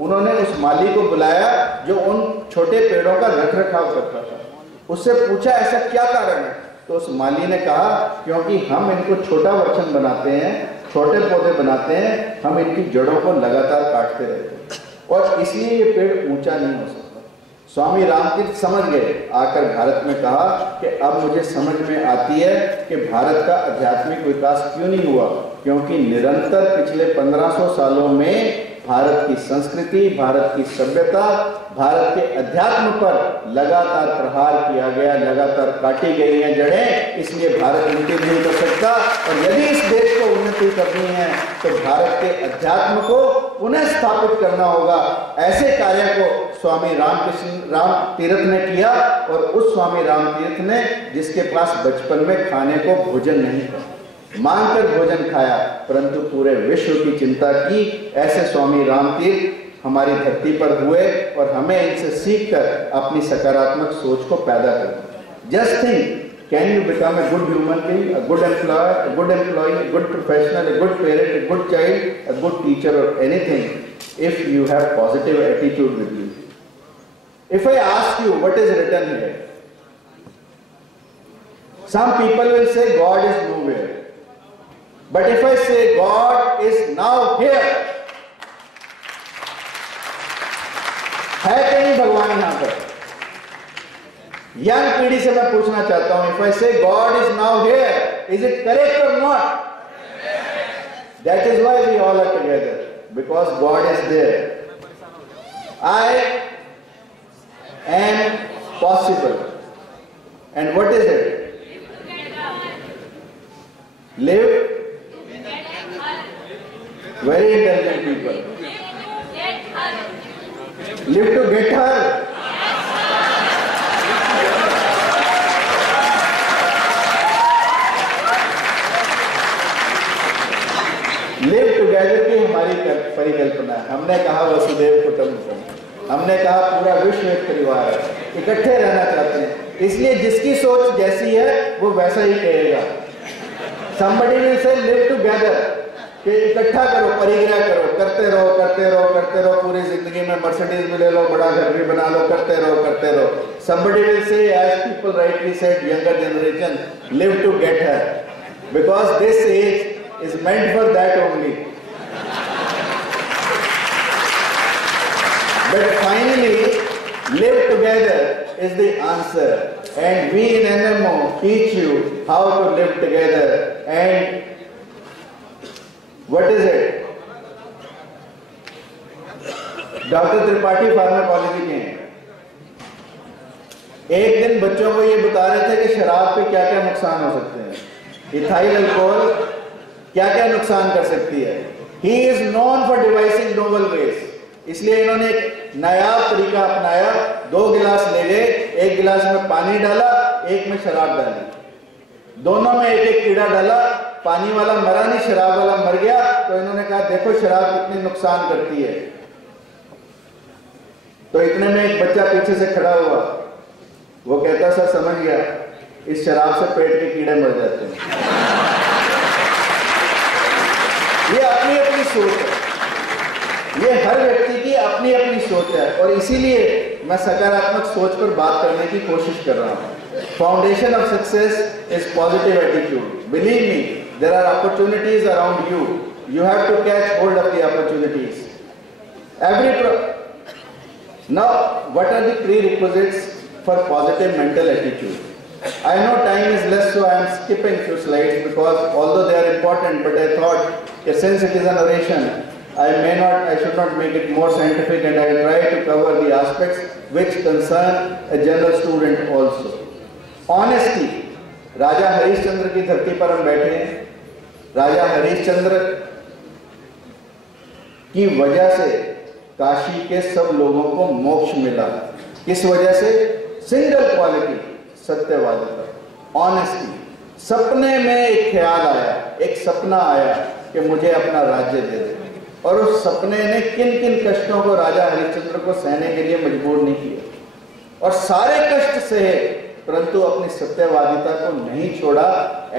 उन्होंने उस माली को बुलाया जो उन छोटे पेड़ों का रख रखाव करता था। उससे पूछा ऐसा क्या कारण है? तो उस माली ने कहा क्योंकि हम इनको छोटा वर्षन बनाते हैं, छोटे पौधे बनाते हैं, हम इनकी जड़ों को लगातार काटते रहते हैं और इसलिए ये पेड़ ऊंचा नहीं हो सकता। स्वामी रामतीर्थ समझ गए, आकर भारत में कहा कि अब मुझे समझ में आती है कि भारत का आध्यात्मिक विकास क्यों नहीं हुआ, क्योंकि निरंतर पिछले 1500 सालों में भारत की संस्कृति, भारत की सभ्यता, भारत के अध्यात्म पर लगातार प्रहार किया गया, लगातार काटी गई हैं जड़ें, इसलिए भारत उन्नति नहीं कर सकता। और यदि इस देश को उन्नति करनी है तो भारत के अध्यात्म को पुनः स्थापित करना होगा। ऐसे कार्य को स्वामी रामतीर्थ ने किया, और उस स्वामी रामतीर्थ ने, जिसके पास बचपन में खाने को भोजन नहीं था, मांगकर भोजन खाया, परंतु पूरे विश्व की चिंता की, ऐसे स्वामी रामतीर्थ हमारी धरती पर हुए और हमें इनसे सीखकर अपनी सकारात्मक सोच को पैदा करना। Just think, can you become a good human being, a good employ, a good professional, a good parent, a good child, a good teacher और anything if you have positive attitude with you. If I ask you what is written here, some people will say God is nowhere. But if I say God is now here, है कहीं भगवान यहां पर? Young पीढ़ी से मैं पूछना चाहता हूं, if I say God is now here, is it correct or not? That is why we all are together, because God is there. I am possible. And what is it? Live. Very intelligent people. Live to get her. Live together की हमारी परिकल्पना है। हमने कहा वसुदेव कुटुंबकम, हमने कहा पूरा विश्व एक परिवार है, इकट्ठे रहना चाहते हैं। इसलिए जिसकी सोच जैसी है वो वैसा ही कहेगा। Somebody will say live together, कि इकट्ठा करो, परिग्रह करो, करते रहो करते रहो करते रहो, पूरी जिंदगी में मर्सिडीज भी ले लो, बड़ा घर भी बना लो, करते रहो करते रहो। Somebody will say, as people rightly said, younger generation, live to get her, because this age is meant for that only. But finally, live together is the answer, and we in NMO teach you how to live together. And what is it? Doctor Tripathi pharmacology के हैं। एक दिन बच्चों को ये बता रहे थे कि शराब के क्या क्या नुकसान हो सकते हैं, इथाइल अल्कोहल क्या क्या नुकसान कर सकती है। He is known for devising novel ways, इसलिए इन्होंने एक नया तरीका अपनाया। 2 गिलास ले गए, एक गिलास में पानी डाला, एक में शराब डाली, दोनों में एक एक कीड़ा डाला। पानी वाला मरा नहीं, शराब वाला मर गया। तो इन्होंने कहा देखो शराब कितनी नुकसान करती है। तो इतने में एक बच्चा पीछे से खड़ा हुआ, वो कहता सर समझ गया, इस शराब से पेट के कीड़े मर जाते हैं। ये अपनी अपनी सोच है, ये हर व्यक्ति की अपनी अपनी सोच है, और इसीलिए मैं सकारात्मक सोच पर बात करने की कोशिश कर रहा हूं। Foundation of success is positive attitude. Believe me, there are opportunities around you. You have to catch hold of the opportunities. Now, what are the prerequisites for positive mental attitude? I know time is less, so I am skipping few slides because although they are important, but I thought since it is a narration, I should not make it more scientific, and I will try to cover the aspects which concern a general student also. Honesty. राजा हरिश्चंद्र की धरती पर हम बैठे हैं। राजा हरिश्चंद्र की वजह से काशी के सब लोगों को मोक्ष मिला। किस वजह से? सिंगल क्वालिटी, सत्यवादिता, ऑनेस्टी। सपने में एक ख्याल आया, एक सपना आया कि मुझे अपना राज्य दे दे, और उस सपने ने किन किन कष्टों को राजा हरिश्चंद्र को सहने के लिए मजबूर नहीं किया, और सारे कष्ट सहे परंतु अपनी सत्यवादिता को नहीं छोड़ा।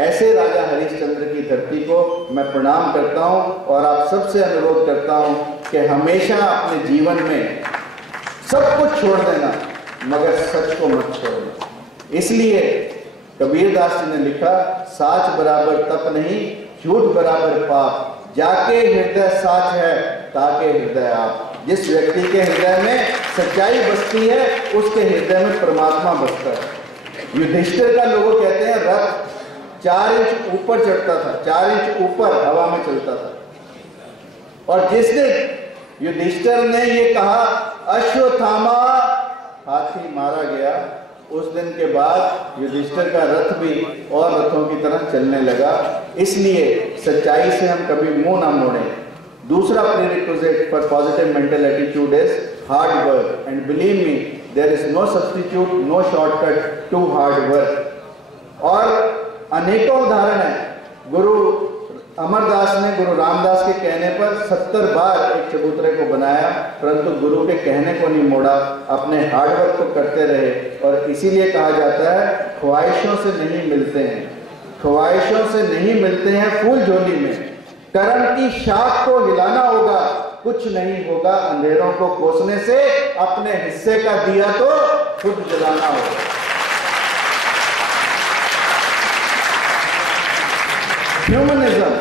ऐसे राजा हरिश्चंद्र की धरती को मैं प्रणाम करता हूं और आप सबसे अनुरोध करता हूं कि हमेशा अपने जीवन में सब कुछ छोड़ देना मगर सच को मत छोड़ना। इसलिए कबीरदास जी ने लिखा, साच बराबर तप नहीं, झूठ बराबर पाप, जाके हृदय साच है ताके हृदय आप। जिस व्यक्ति के हृदय में सच्चाई बसती है उसके हृदय में परमात्मा बसता है। युधिष्ठिर का लोग कहते हैं रथ 4 इंच ऊपर चढ़ता था, 4 इंच ऊपर हवा में चलता था, और जिस दिन युधिष्ठिर ने ये कहा अश्वत्थामा हाथी मारा गया, उस दिन के बाद युधिष्ठिर का रथ भी और रथों की तरह चलने लगा। इसलिए सच्चाई से हम कभी मुंह ना मोड़ें। दूसरा prerequisite for positive mental attitude is hard work, and believe me there is no substitute, no shortcut to hard work. और अनेकों उदाहरण है। गुरु अमरदास ने गुरु रामदास के कहने पर 70 बार एक चबूतरे को बनाया, परंतु गुरु के कहने को नहीं मोड़ा, अपने हार्डवर्क को करते रहे। और इसीलिए कहा जाता है ख्वाहिशों से नहीं मिलते हैं, ख्वाहिशों से नहीं मिलते हैं फूल झोली में, कर्म की शाख को हिलाना होगा, कुछ नहीं होगा अंधेरों को कोसने से, अपने हिस्से का दिया तो खुद जलाना होगा। Humanism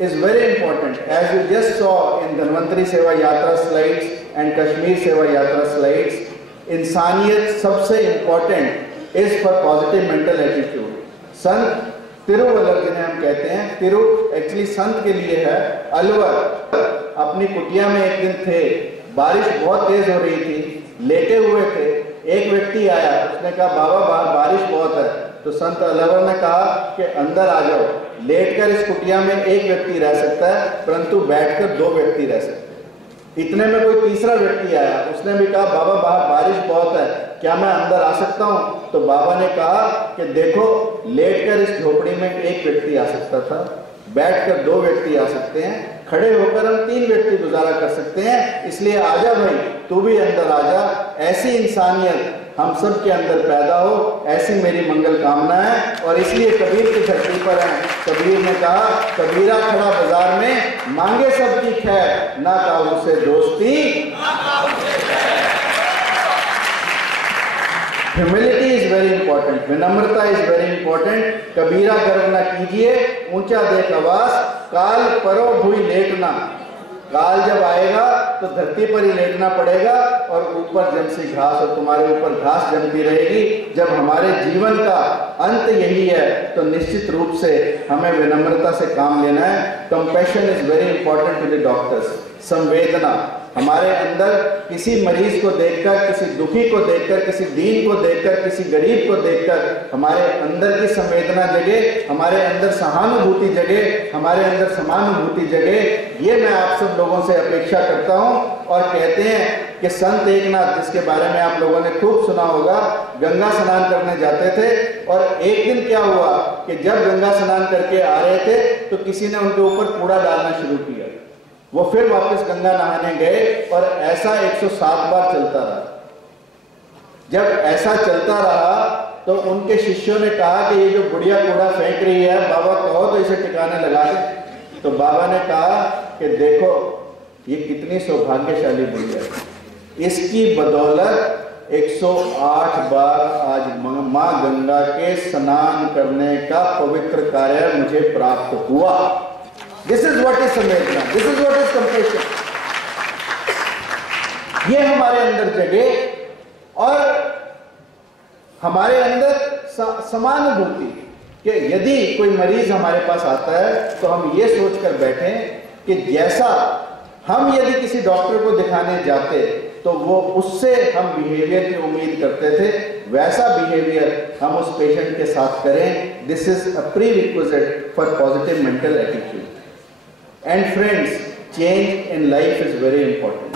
is very important, as you just saw in Dhanvantari Seva Yatra slides and Kashmir Seva Yatra slides. इंसानियत सबसे important is for positive mental attitude. संत तिरुवल्लर जिन्हें हम कहते हैं, तिरु एक्चुअली संत के लिए है, अलवर अपनी कुटिया में एक दिन थे, बारिश बहुत तेज हो रही थी, लेटे हुए थे, एक व्यक्ति आया, उसने कहा बाबा बाहर बारिश बहुत है, तो संत अलवर ने कहा कि अंदर आ जाओ, लेटकर इस कुटिया में एक व्यक्ति रह सकता है परंतु बैठकर 2 व्यक्ति रह सकते हैं। इतने में कोई तीसरा व्यक्ति आया, उसने भी कहा बाबा बाहर बारिश बहुत है, क्या मैं अंदर आ सकता हूं? तो बाबा ने कहा कि देखो, लेटकर इस झोपड़ी में एक व्यक्ति आ सकता था, बैठकर 2 व्यक्ति आ सकते हैं, खड़े होकर हम 3 व्यक्ति गुजारा कर सकते हैं, इसलिए आजा भाई तू भी अंदर आजा। ऐसी इंसानियत हम सब के अंदर पैदा हो, ऐसी मेरी मंगल कामना है। और इसलिए कबीर की धरती पर है, कबीर ने कहा कबीरा खड़ा बाजार में, मांगे सबकी खैर, ना काबू से दोस्ती। ह्यूमिलिटी इज वेरी इंपॉर्टेंट, विनम्रता इज वेरी इंपॉर्टेंट। कबीरा गर्व न कीजिए, ऊंचा देख आवाज, काल परो भूई लेटना। काल जब आएगा तो धरती पर ही लेटना पड़ेगा और ऊपर जमसी घास, और तुम्हारे ऊपर घास जमती रहेगी। जब हमारे जीवन का अंत यही है तो निश्चित रूप से हमें विनम्रता से काम लेना है। Compassion is very important to the doctors. संवेदना, हमारे अंदर किसी मरीज को देखकर, किसी दुखी को देखकर, किसी दीन को देखकर, किसी गरीब को देखकर हमारे अंदर की संवेदना जगे, हमारे अंदर सहानुभूति जगे, हमारे अंदर समानुभूति जगे। ये मैं आप सब लोगों से अपेक्षा करता हूं। और कहते हैं कि संत एकनाथ, जिसके बारे में आप लोगों ने खूब सुना होगा, गंगा स्नान करने जाते थे, और एक दिन क्या हुआ कि जब गंगा स्नान करके आ रहे थे तो किसी ने उनके ऊपर कूड़ा डालना शुरू किया। वो फिर वापस गंगा नहाने गए और ऐसा 107 बार चलता रहा। जब ऐसा चलता रहा तो उनके शिष्यों ने कहा कि ये जो बुढ़िया कूड़ा फेंक रही है, बाबा कहो तो इसे ठिकाने लगा दे। तो बाबा ने कहा कि देखो ये कितनी सौभाग्यशाली बुढ़िया है, इसकी बदौलत 108 बार आज मां गंगा के स्नान करने का पवित्र कार्य मुझे प्राप्त हुआ। दिस इज व्हाट इज संवेदना, this is what is compassion. ये हमारे अंदर जगे और हमारे अंदर समानुभूति कि यदि कोई मरीज हमारे पास आता है तो हम ये सोचकर बैठें कि जैसा हम यदि किसी डॉक्टर को दिखाने जाते तो वो उससे हम बिहेवियर की उम्मीद करते थे, वैसा बिहेवियर हम उस पेशेंट के साथ करें। This is a prerequisite for positive mental attitude. And friends, change in life is very important.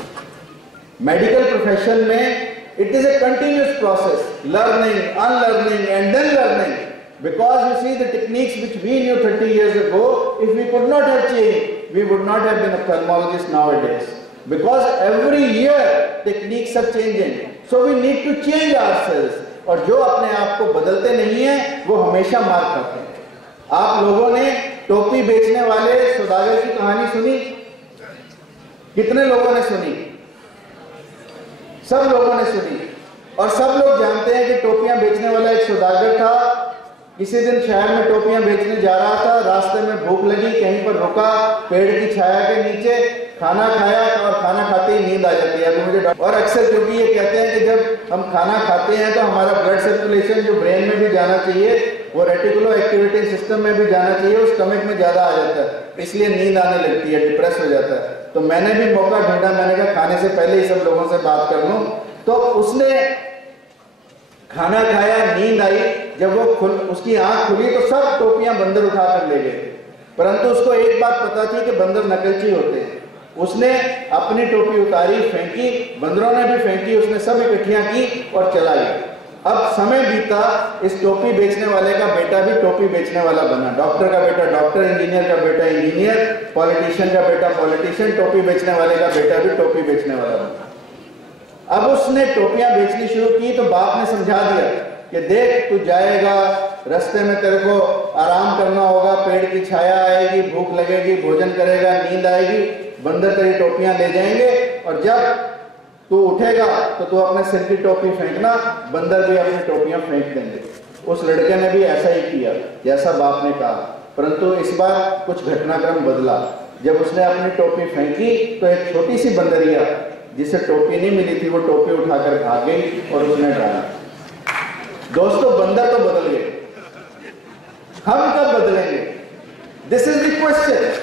Medical profession में it is a continuous process, learning, unlearning and then learning, because you see the techniques which we knew 30 years ago, if we could not have changed, we would not have been ophthalmologists nowadays, because every year techniques are changing, so we need to change ourselves। और जो अपने आप को बदलते नहीं है वो हमेशा मार खाते हैं। आप लोगों ने टोपी बेचने वाले सौदागर की कहानी सुनी? कितने लोगों ने सुनी? सब लोगों ने सुनी। और सब लोग जानते हैं कि टोपियां बेचने वाला एक सौदागर था। किसी दिन शहर में टोपियां बेचने जा रहा था, रास्ते में भूख लगी, कहीं पर रुका, पेड़ की छाया के नीचे खाना खाया और खाना खाते ही नींद आ जाती है। अभी मुझे और अक्सर क्योंकि ये कहते हैं कि जब हम खाना खाते हैं तो हमारा ब्लड सर्कुलेशन जो ब्रेन में भी जाना चाहिए वो रेटिकुलो एक्टिवेटिंग सिस्टम में भी जाना चाहिए, उस स्टमक में ज्यादा आ जाता है, इसलिए नींद आने लगती है, डिप्रेस हो जाता है। तो मैंने भी मौका ढूंढा, मैंने कहा खाने से पहले ही सब लोगों से बात कर लूं। तो उसने खाना खाया, नींद आई, जब वो उसकी आंख खुली तो सब टोपियां बंदर उठाकर ले गए। परंतु उसको एक बात पता थी कि बंदर नकलची होते हैं। उसने अपनी टोपी उतारी, फेंकी, बंदरों ने भी फेंकी, उसने सब इकट्ठियां की और चला गया। अब समय बीता, इस टोपी बेचने वाले का बेटा भी टोपी बेचने वाला बना, डॉक्टर का बेटा डॉक्टर, इंजीनियर का बेटा इंजीनियर, पॉलिटिशियन का बेटा पॉलिटिशियन, टोपी बेचने वाले का बेटा भी टोपी बेचने वाला बना। अब उसने टोपियां बेचनी शुरू की तो बाप ने समझा दिया कि देख तू जाएगा, रास्ते में तेरे को आराम करना होगा, पेड़ की छाया आएगी, भूख लगेगी, भोजन करेगा, नींद आएगी, बंदर तेरी टोपियां ले जाएंगे और जब तू उठेगा तो तू अपने सिर की टोपी फेंकना, बंदर भी अपनी टोपियां फेंक देंगे। उस लड़के ने भी ऐसा ही किया जैसा बाप ने कहा, परंतु इस बार कुछ घटनाक्रम बदला। जब उसने अपनी टोपी फेंकी तो एक छोटी सी बंदरिया जिसे टोपी नहीं मिली थी वो टोपी उठाकर भाग गई और उसने डाला। दोस्तों, बंदर तो बदल गए, हम कब बदलेंगे? This is the question.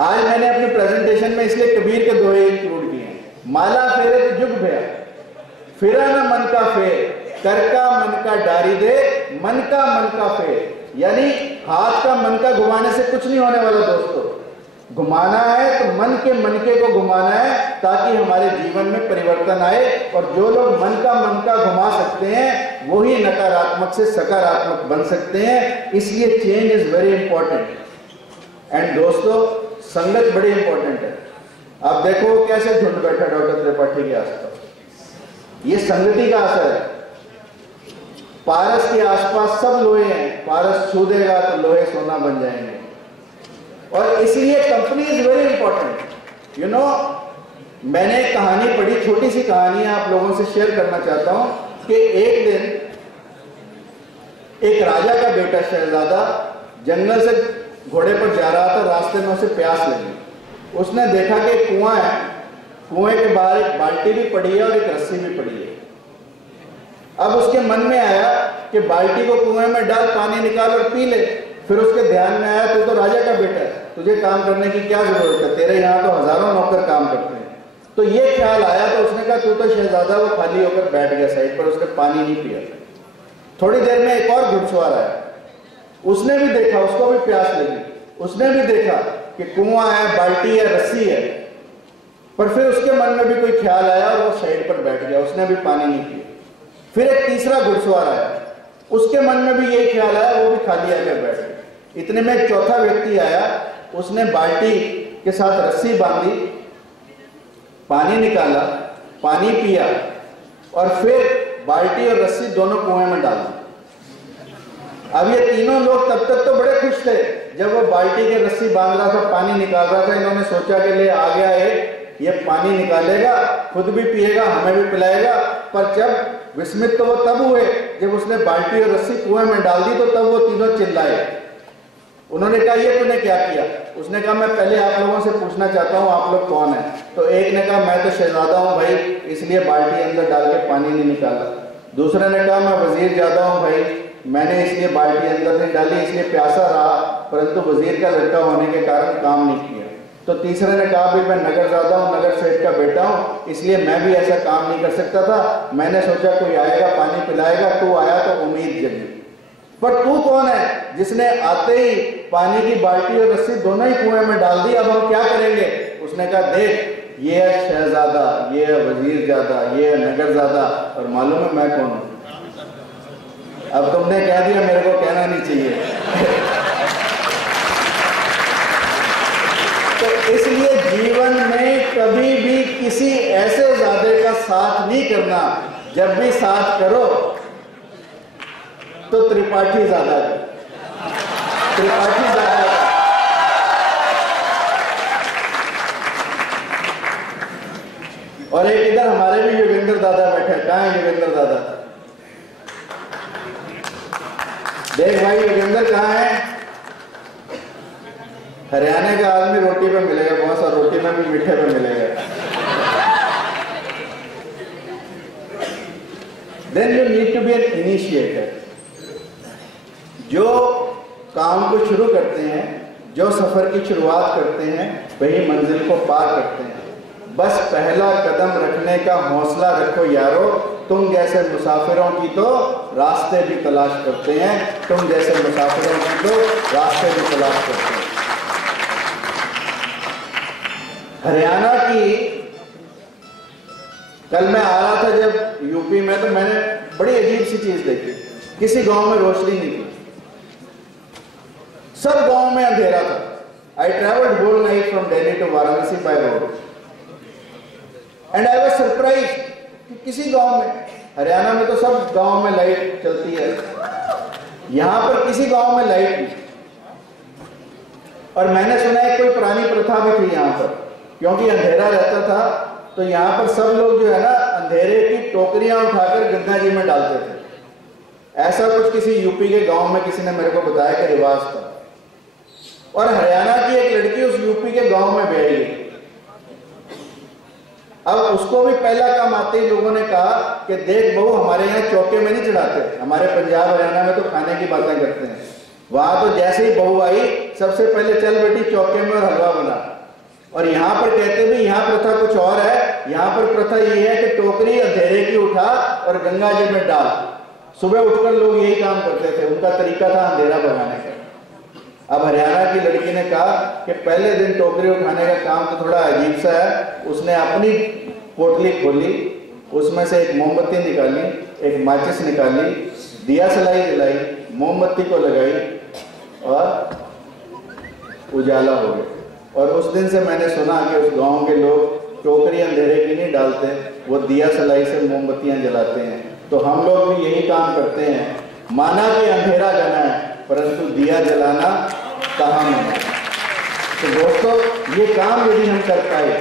आज मैंने अपने प्रेजेंटेशन में इसलिए कबीर के दोहे इंक्लूड किए हैं। माला फेरे जुग भया, फिरा न मन का फेर, कर का मन का डारी दे, मन का फेर। यानी हाथ का मन का घुमाने से कुछ नहीं होने वाला दोस्तों। घुमाना है तो मन के को घुमाना है ताकि हमारे जीवन में परिवर्तन आए। और जो लोग मन का घुमा सकते हैं वही नकारात्मक से सकारात्मक बन सकते हैं। इसलिए change is very important. And दोस्तों, संगत बड़ी इंपॉर्टेंट है। आप देखो कैसे झुंड बैठा डॉक्टर त्रिपाठी के आसपास, ये संगति का असर है। पारस के आसपास सब लोहे हैं, पारस छू देगा तो लोहे सोना बन जाएंगे। और इसलिए company is very important. You know, मैंने एक कहानी पढ़ी, छोटी सी कहानी आप लोगों से शेयर करना चाहता हूं कि एक दिन एक राजा का बेटा शहजादा जंगल से घोड़े पर जा रहा था, रास्ते में उसे प्यास लगी। उसने देखा कि एक कुआं है, कुएं के बाहर एक बाल्टी भी पड़ी है और एक रस्सी भी पड़ी है। अब उसके मन में आया कि बाल्टी को कुएं में डाल, पानी निकाल और पी ले। फिर उसके ध्यान में आया तू तो राजा का बेटा है, तुझे काम करने की क्या जरूरत है, तेरे यहाँ तो हजारों नौकर काम करते हैं। तो ये ख्याल आया तो उसने कहा तू तो शहजादा, वो खाली होकर बैठ गया साइड पर, उसने पानी नहीं पिया। थोड़ी देर में एक और घुड़सवार आया, उसने भी देखा, उसको भी प्यास लगी, उसने भी देखा कि कुआं है, बाल्टी है, रस्सी है, पर फिर उसके मन में भी कोई ख्याल आया और वो साइड पर बैठ गया, उसने भी पानी नहीं पिया। फिर एक तीसरा घुड़सवार आया, उसके मन में भी यही ख्याल आया, वो भी खाली आकर बैठ गया। इतने में एक चौथा व्यक्ति आया, उसने बाल्टी के साथ रस्सी बांधी, पानी निकाला, पानी पिया और फिर बाल्टी और रस्सी दोनों कुएं में डाल दी। अब ये तीनों लोग तब तक तो बड़े खुश थे जब वो बाल्टी के रस्सी बांध रहा था, पानी निकाल रहा था, इन्होंने सोचा कि ले आ गया ये पानी निकालेगा, खुद भी पिएगा, हमें भी पिलाएगा। पर जब विस्मित तो वो तब हुए जब उसने बाल्टी और रस्सी कुएं में डाल दी, तो तब वो तीनों चिल्लाए। उन्होंने कहा ये तूने क्या किया? उसने कहा मैं पहले आप लोगों से पूछना चाहता हूँ आप लोग कौन है? तो एक ने कहा मैं तो शहजादा हूँ भाई, इसलिए बाल्टी अंदर डाल के पानी नहीं निकाला। दूसरे ने कहा मैं वजीर ज्यादा हूँ भाई, मैंने इसलिए बाल्टी अंदर नहीं डाली, इसलिए प्यासा रहा, परंतु वजीर का लड़का होने के कारण काम नहीं किया। तो तीसरे ने कहा भाई मैं नगर ज्यादा हूँ, नगर सेठ का बेटा हूँ, इसलिए मैं भी ऐसा काम नहीं कर सकता था, मैंने सोचा कोई आएगा पानी पिलाएगा, तू आया तो उम्मीद जगी। पर तू कौन है जिसने आते ही पानी की बाल्टी और रस्सी दोनों ही कुएं में डाल दी, अब हम क्या करेंगे? उसने कहा देख, ये है शहजादा, ये है वजीर ज्यादा, ये है नगर ज्यादा, और मालूम है मैं कौन हूं? अब तुमने कह दिया, मेरे को कहना नहीं चाहिए। तो इसलिए जीवन में कभी भी किसी ऐसे ज़्यादे का साथ नहीं करना, जब भी साथ करो तो त्रिपाठी ज़्यादा है, त्रिपाठी ज़्यादा है। और एक इधर हमारे भी योगेंद्र दादा बैठे, कहाँ है योगेंद्र दादा? देख भाई योगेंद्र कहाँ है? हरियाणा का आदमी रोटी पे मिलेगा बहुत सा, रोटी में भी मीठे पे मिलेगा। Then you need to be an initiator। जो काम को शुरू करते हैं, जो सफर की शुरुआत करते हैं, वही मंजिल को पार करते हैं। बस पहला कदम रखने का हौसला रखो यारो, तुम जैसे मुसाफिरों की तो रास्ते भी तलाश करते हैं, तुम जैसे मुसाफिरों की तो रास्ते भी तलाश करते हैं। हरियाणा की, कल मैं आ रहा था जब यूपी में, तो मैंने बड़ी अजीब सी चीज देखी। किसी गांव में रोशनी नहीं थी, सब गांव में अंधेरा था। I travelled whole night from Delhi to Varanasi by road and I was surprise कि किसी गांव में, हरियाणा में तो सब गांव में लाइट चलती है, यहां पर किसी गांव में लाइट नहीं। और मैंने सुना है कोई पुरानी प्रथा भी थी यहां पर, क्योंकि अंधेरा रहता था तो यहां पर सब लोग जो है ना अंधेरे की टोकरियां उठाकर गंगा जी में डालते थे। ऐसा कुछ किसी यूपी के गांव में किसी ने मेरे को बताया कि रिवाज था। और हरियाणा की एक लड़की उस यूपी के गांव में ब्याही गई। अब उसको भी पहला काम आते ही लोगों ने कहा कि देख बहू, हमारे यहाँ चौके में नहीं चढ़ाते, हमारे पंजाब हरियाणा में तो खाने की बातें करते हैं। वहां तो जैसे ही बहू आई सबसे पहले चल बेटी चौके में और हलवा बना। और यहाँ पर कहते भी यहाँ प्रथा कुछ और है। यहाँ पर प्रथा ये है कि टोकरी अंधेरे की उठा और गंगा जी में डाल। सुबह उठकर लोग यही काम करते थे, उनका तरीका था अंधेरा भगाने का। अब हरियाणा की लड़की ने कहा कि पहले दिन टोकरी उठाने का काम तो थोड़ा अजीब सा है। उसने अपनी पोटली खोली, उसमें से एक मोमबत्ती निकाली, एक माचिस निकाली, दिया सलाई जलाई, मोमबत्ती को लगाई और उजाला हो गया। और उस दिन से मैंने सुना कि उस गांव के लोग टोकरी अंधेरे की नहीं डालते, वो दिया सलाई से मोमबत्तियां जलाते हैं। तो हम लोग भी यही काम करते हैं। माना कि अंधेरा जाना है, परंतु दिया जलाना कहाँ है। तो दोस्तों, ये काम यदि हम कर पाए,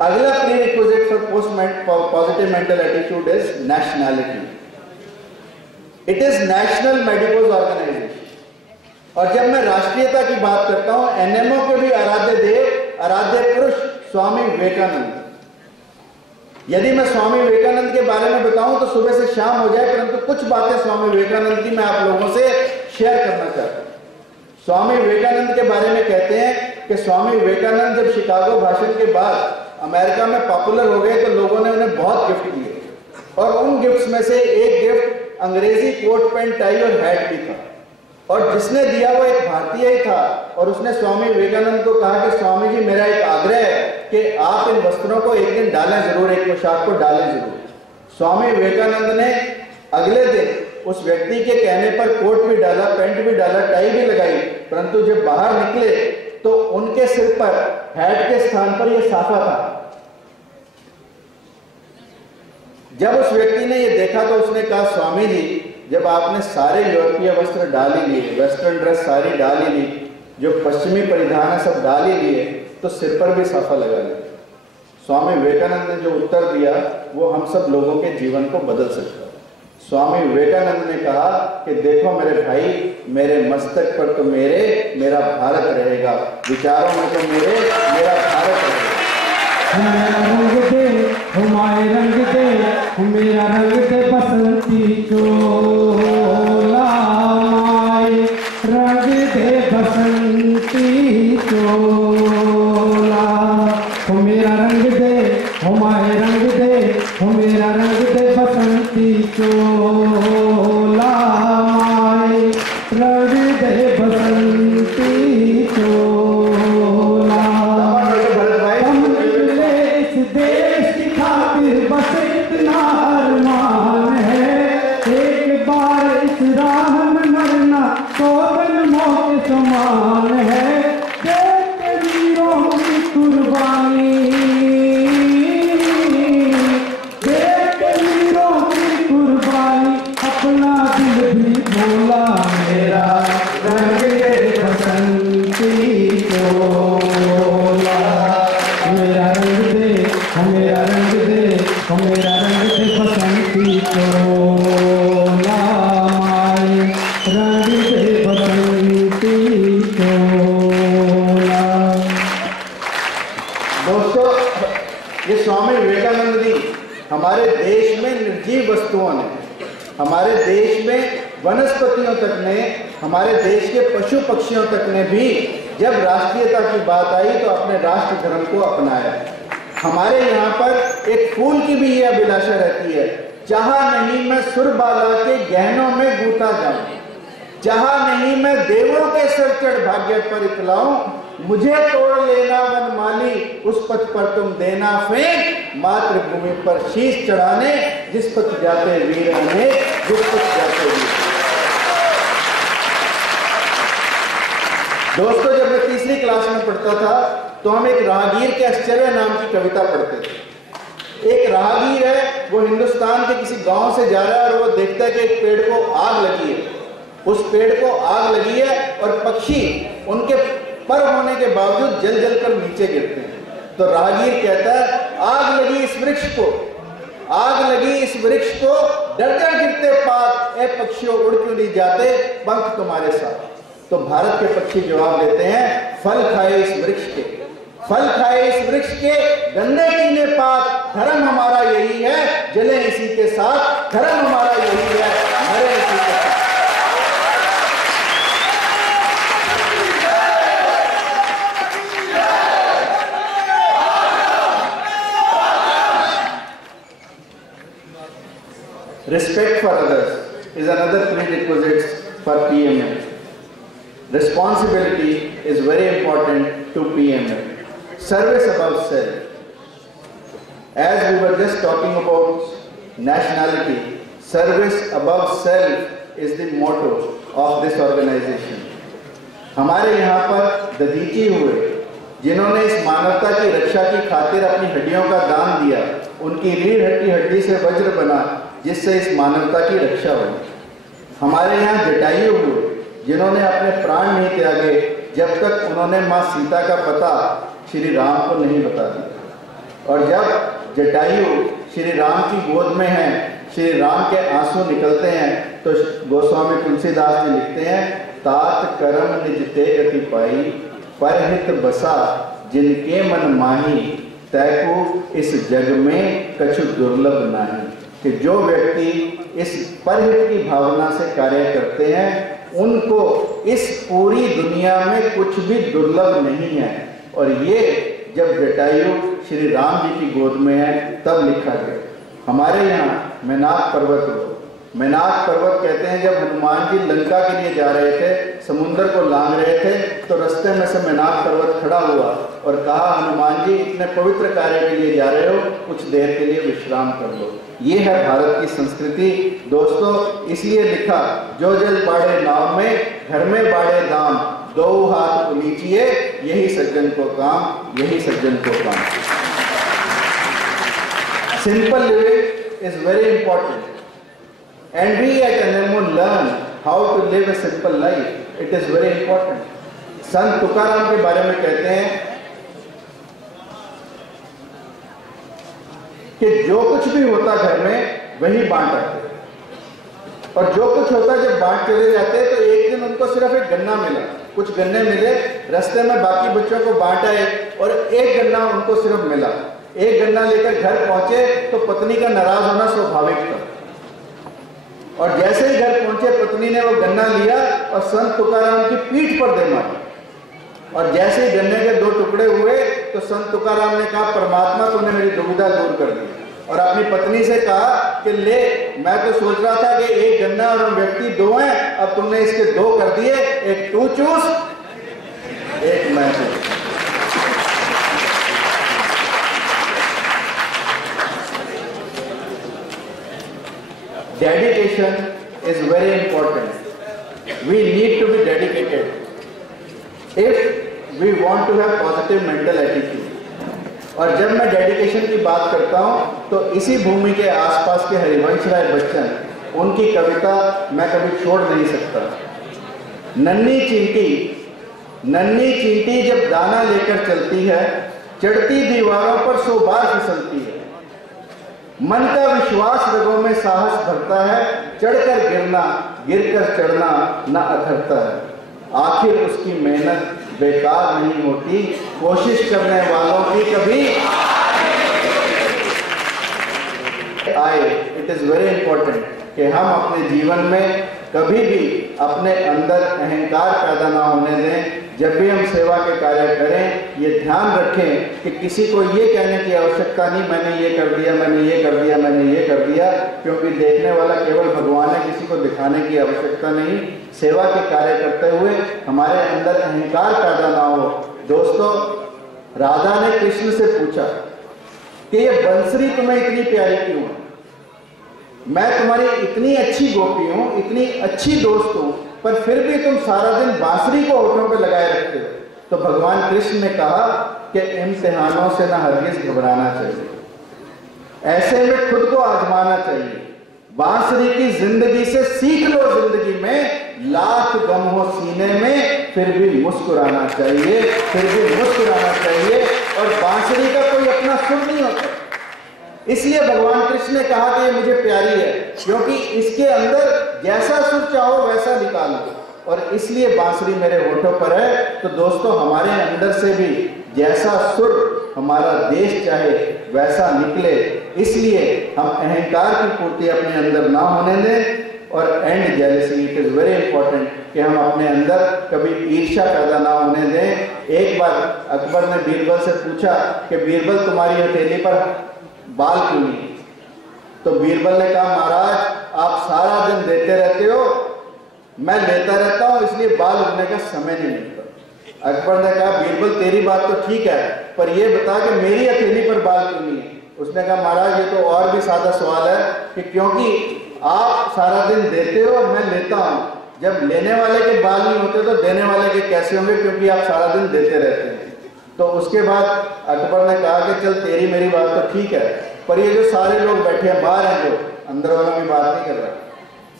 अगला prerequisite for positive mental attitude is nationality. It is national medicos organisation. और जब मैं राष्ट्रीयता की बात करता हूं, एनएमओ के भी आराध्य देव, आराध्य पुरुष स्वामी विवेकानंद। यदि मैं स्वामी विवेकानंद के बारे में बताऊं तो सुबह से शाम हो जाए, परंतु कुछ बातें स्वामी विवेकानंद की मैं आप लोगों से शेयर करना चाहता हूं। स्वामी विवेकानंद के बारे में कहते हैं कि स्वामी विवेकानंद जब शिकागो भाषण के बाद अमेरिका में पॉपुलर हो गए तो लोगों ने उन्हें बहुत गिफ्ट दिए। और उन गिफ्ट्स में से एक गिफ्ट अंग्रेजी कोट पैंट टाई और हैट भी था। और जिसने दिया वो एक भारतीय ही था। और उसने स्वामी विवेकानंद को कहा कि स्वामी जी, मेरा एक आग्रह है कि आप इन वस्त्रों को एक दिन डालें जरूर, एक पोशाक को डालें जरूर। स्वामी विवेकानंद ने अगले दिन उस व्यक्ति के कहने पर कोट भी डाला, पैंट भी डाला, टाई भी लगाई, परंतु जब बाहर निकले तो उनके सिर पर हैट के स्थान पर यह साफा था। जब उस व्यक्ति ने यह देखा तो उसने कहा, स्वामी जी जब आपने सारे यूरोपीय वस्त्र डाल ही लिए, वेस्टर्न ड्रेस सारी डाल ही ली, जो पश्चिमी परिधान है सब डाल ही लिए, तो सिर पर भी साफा लगा लिया। स्वामी विवेकानंद ने जो उत्तर दिया वो हम सब लोगों के जीवन को बदल सकता है। स्वामी विवेकानंद ने कहा कि देखो मेरे भाई, मेरे मस्तक पर तो मेरा भारत रहेगा, विचारों में तो मेरा भारत रहेगा। मेरा रंग दे, हमारे रंग दे, मेरा रंग दे बसंती चोला, माए रंग दे बसंती चोला, मेरा रंग दे, हमारे रंग दे, मेरा रंग दे बसंती चोला, माए रंग दे बसंती चोला। देश की खातिर बस इतना अरमान है, एक बार इस राह में मरना तो जन्मों के समान है। देश के वीरों की कुर्बानी, देश के वीरों की कुर्बानी, अपना दिल भी बोला, मेरा रंग दे बसंती चोला, मेरा रंग दे, मेरा रंग दे, मेरा रंग दे बसंती चोला, माए रंग दे बसंती चोला। दोस्तों, ये स्वामी विवेकानंद जी हमारे देश में निर्जीव वस्तुओं ने, हमारे देश में वनस्पतियों तक ने, हमारे देश के पशु पक्षियों तक ने भी जब राष्ट्रीयता की बात आई तो अपने राष्ट्र धर्म को अपनाया। हमारे यहाँ पर एक फूल की भी यह अभिलाषा रहती है, जहां नहीं मैं सुरबाला के गहनों में गूंथा जाऊं, जहां नहीं मैं देवों के सर चढ़ भाग्य पर इतलाऊं, मुझे तोड़ लेना वनमाली, उस पथ पर तुम देना फेंक, मातृभूमि पर शीश चढ़ाने, जिस पथ जाते वीर अनेक, जिस पथ जाते वीर। दोस्तों, जब मैं तीसरी क्लास में पढ़ता था तो हम एक राहगीर के आश्चर्य नाम की कविता पढ़ते थे। एक राहगीर है, वो हिंदुस्तान के किसी गांव से जा रहा है और वो देखता है कि एक पेड़ को आग लगी है, उस पेड़ को आग लगी है और पक्षी उनके पर होने के बावजूद जल जल कर नीचे गिरते हैं। तो राहगीर कहता है, आग लगी इस वृक्ष को, आग लगी इस वृक्ष को, डरकर गिरते पात, ए पक्षियों उड़ क्यों नहीं जाते, पंख तुम्हारे साथ। तो भारत के पक्षी जवाब देते हैं, फल खाए इस वृक्ष के, फल खाए इस वृक्ष के, गन्ने कीने पात, धर्म हमारा यही है, जले इसी के साथ, धर्म हमारा यही है, मरे इसी के साथ। Respect for others is another prerequisite for PML. Responsibility is very important to PML. Service above self. As we were just talking about nationality, service above self is the motto of this organization. हमारे यहाँ पर दधीची हुए, जिन्होंने इस मानवता की रक्षा की खातिर अपनी हड्डियों का दान दिया, उनकी रीढ़ हड्डी से वज्र बना, जिससे इस मानवता की रक्षा हुई। हमारे यहाँ जटायु हुए, जिन्होंने अपने प्राण नहीं त्यागे जब तक उन्होंने माँ सीता का पता श्री राम को नहीं बता दिया। और जब जटायु श्री राम की गोद में हैं, श्री राम के आंसू निकलते हैं, तो गोस्वामी तुलसीदास जी लिखते हैं, तात करम निज ते गति पाई, परहित बसा जिनके मन माही, तैको इस जग में कछु दुर्लभ नहीं। कि जो व्यक्ति इस परहित की भावना से कार्य करते हैं, उनको इस पूरी दुनिया में कुछ भी दुर्लभ नहीं है। और ये जब जटायु श्री राम जी की गोद में है तब लिखा गया। हमारे यहाँ मैनाक पर्वत हो, मैनाक पर्वत कहते हैं, जब हनुमान जी लंका के लिए जा रहे थे, समुद्र को लांग रहे थे, तो रास्ते में से मैनाक पर्वत खड़ा हुआ और कहा, हनुमान जी इतने पवित्र कार्य के लिए जा रहे हो, कुछ देर के लिए विश्राम कर लो। ये है भारत की संस्कृति दोस्तों। इसलिए लिखा, जो जल बाड़े नाव में, घर में बाड़े दाम, दो हाथ लीजिए, यही सज्जन को काम, यही सज्जन को काम। Simple living is very important. and we at NMO learn how to live a simple life. It is very important. संत तुकाराम के बारे में कहते हैं कि जो कुछ भी होता घर में वही बांट रखते, और जो कुछ होता जब बांट चले जाते तो एक दिन उनको सिर्फ एक गन्ना मिला, कुछ गन्ने मिले, रास्ते में बाकी बच्चों को बांट आए और एक गन्ना उनको सिर्फ मिला। एक गन्ना लेकर घर पहुंचे तो पत्नी का नाराज होना स्वाभाविक था, और जैसे ही घर पहुंचे पत्नी ने वो गन्ना लिया और संत तुकाराम की पीठ पर दे मारा, और जैसे ही गन्ने के 2 टुकड़े हुए तो संत तुकाराम ने कहा, परमात्मा तूने मेरी दुविधा दूर कर दी, और अपनी पत्नी से कहा कि ले, मैं तो सोच रहा था कि एक गन्ना और व्यक्ति 2 हैं, अब तुमने इसके 2 कर दिए, एक तू चूस एक मैं चूस। Dedication is very important. We need to be dedicated if we want to have positive mental attitude. और जब मैं डेडिकेशन की बात करता हूं तो इसी भूमि के आसपास के हरिवंश राय बच्चन, उनकी कविता मैं कभी छोड़ नहीं सकता। नन्ही चींटी जब दाना लेकर चलती है, चढ़ती दीवारों पर 100 बार फिसलती है, मन का विश्वास रगों में साहस भरता है, चढ़कर गिरना गिरकर चढ़ना न अखरता है, आखिर उसकी मेहनत बेकार नहीं होती, कोशिश करने वालों की कभी आए। इट इज वेरी इंपॉर्टेंट कि हम अपने जीवन में कभी भी अपने अंदर अहंकार पैदा ना होने दें। जब भी हम सेवा के कार्य करें, ये ध्यान रखें कि किसी को ये कहने की आवश्यकता नहीं, मैंने ये कर दिया, मैंने ये कर दिया, मैंने ये कर दिया, क्योंकि देखने वाला केवल भगवान है, किसी को दिखाने की आवश्यकता नहीं। सेवा के कार्य करते हुए हमारे अंदर अहंकार पैदा ना हो। दोस्तों, राधा ने कृष्ण से पूछा कि ये बंसरी तुम्हें इतनी प्यारी क्यों है? मैं तुम्हारी इतनी अच्छी गोपी हूं, इतनी अच्छी दोस्त हूं, पर फिर भी तुम सारा दिन बांसुरी को होठों पे लगाए रखते हो। तो भगवान कृष्ण ने कहा कि इम्तिहानों से ना हरगिज घबराना चाहिए, ऐसे में खुद को आजमाना चाहिए। बांसुरी की जिंदगी से सीख लो, जिंदगी में लाख गम हो सीने में, फिर भी मुस्कुराना चाहिए, फिर भी मुस्कुराना चाहिए। और बांसुरी का कोई अपना सुर नहीं होता, इसलिए भगवान कृष्ण ने कहा कि ये मुझे प्यारी है, क्योंकि इसके अंदर जैसा सुर चाहो वैसा निकाल लो, और इसलिए बांसुरी मेरे होठों पर है। तो दोस्तों, हमारे अंदर से भी जैसा सुर हमारा देश चाहे वैसा निकले, इसलिए हम अहंकार की पूर्ति अपने अंदर ना होने दें। और and jealousy, it is very important कि हम अपने अंदर कभी ईर्ष्या पैदा ना होने दें। एक बार अकबर ने बीरबल से पूछा कि बीरबल, तुम्हारी हथेली पर बाल क्यों नहीं? तो बीरबल ने कहा, महाराज आप सारा दिन देते रहते हो, मैं लेता रहता हूं, इसलिए बाल उगने का समय नहीं मिलता। अकबर ने कहा, बीरबल तेरी बात तो ठीक है, पर यह बता कि मेरी हथेली पर बाल क्यों नहीं है? उसने कहा, महाराज ये तो और भी सादा सवाल है कि क्योंकि आप सारा दिन देते हो और मैं लेता हूं, जब लेने वाले के बाल नहीं होते तो देने वाले के कैसे होंगे, क्योंकि आप सारा दिन देते रहते हैं। तो उसके बाद अकबर ने कहा कि चल तेरी मेरी बात तो ठीक है, पर ये जो सारे लोग बैठे हैं बाहर हैं, जो अंदर वालों की बात नहीं कर रहा,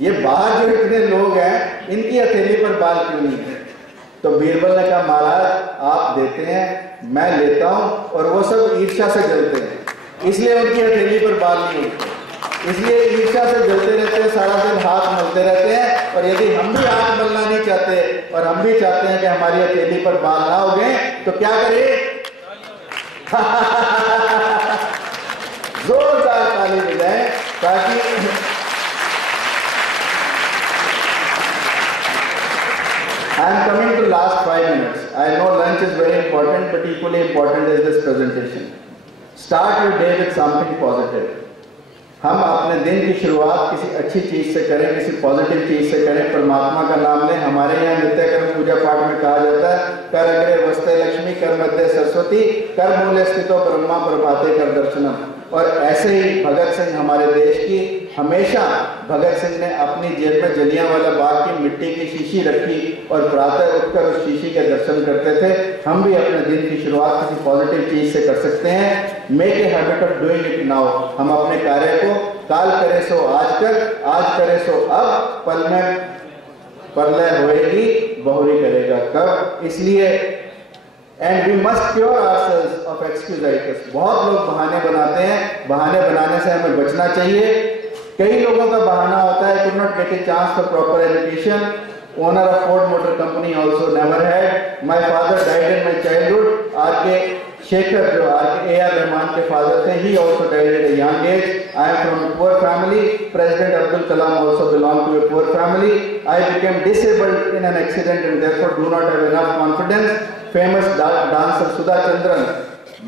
ये बाहर जो इतने लोग हैं इनकी हथेली पर बाल क्यों नहीं है? तो बीरबल ने कहा, महाराज आप देते हैं, मैं लेता हूं, और वो सब ईर्ष्या से जलते हैं, इसलिए उनकी हथेली पर बाल नहीं होते, इसलिए ईर्ष्या से जलते रहते हैं, सारा दिन हाथ मलते रहते हैं। और यदि हम भी हाथ मलना नहीं चाहते और हम भी चाहते हैं कि हमारी हथेली पर बाल ना उगे, तो क्या करें? जोरदार ताली बजाएं ताकि I am coming to last 5 minutes. I know lunch is very important, but equally important is this presentation. Start your day with something positive. हम अपने दिन की शुरुआत किसी अच्छी चीज से करें, किसी पॉजिटिव चीज से करें, परमात्मा का नाम लें। हमारे यहाँ नित्य कर्म पूजा पाठ में कहा जाता है, कर अग्रे वस्ते लक्ष्मी, कर मध्य सरस्वती, कर मूले स्थितो ब्रह्मा, प्रभाते कर दर्शनम। और ऐसे ही भगत सिंह हमारे देश की, हमेशा भगत सिंह ने अपनी जेब में जलियांवाला बाग की मिट्टी की शीशी रखी और प्रातः उठकर उस शीशी के दर्शन करते थे। हम भी अपने दिन की शुरुआत किसी पॉजिटिव चीज से कर सकते हैं। Make a habit of doing it now. हम अपने कार्य को काल करे सो आज कर, आज करे सो अब, पल में प्रलय होएगी बहुरी करेगा कब। इसलिए and we must cure ourselves of excusitis. बहुत लोग बहाने बनाते हैं, बहाने बनाने से हमें बचना चाहिए। कई लोगों का बहाना होता है could not get a chance for proper education. Owner of Ford Motor Company also never had. My father died in my childhood. R.K. Shekhar जो A.R. रहमान के फादर थे, he also died at a young age. I am from a poor family. President Abdul Kalam also belonged to a poor family. I became disabled in an accident and therefore do not have enough confidence. Famous dancer Sudha Chandran,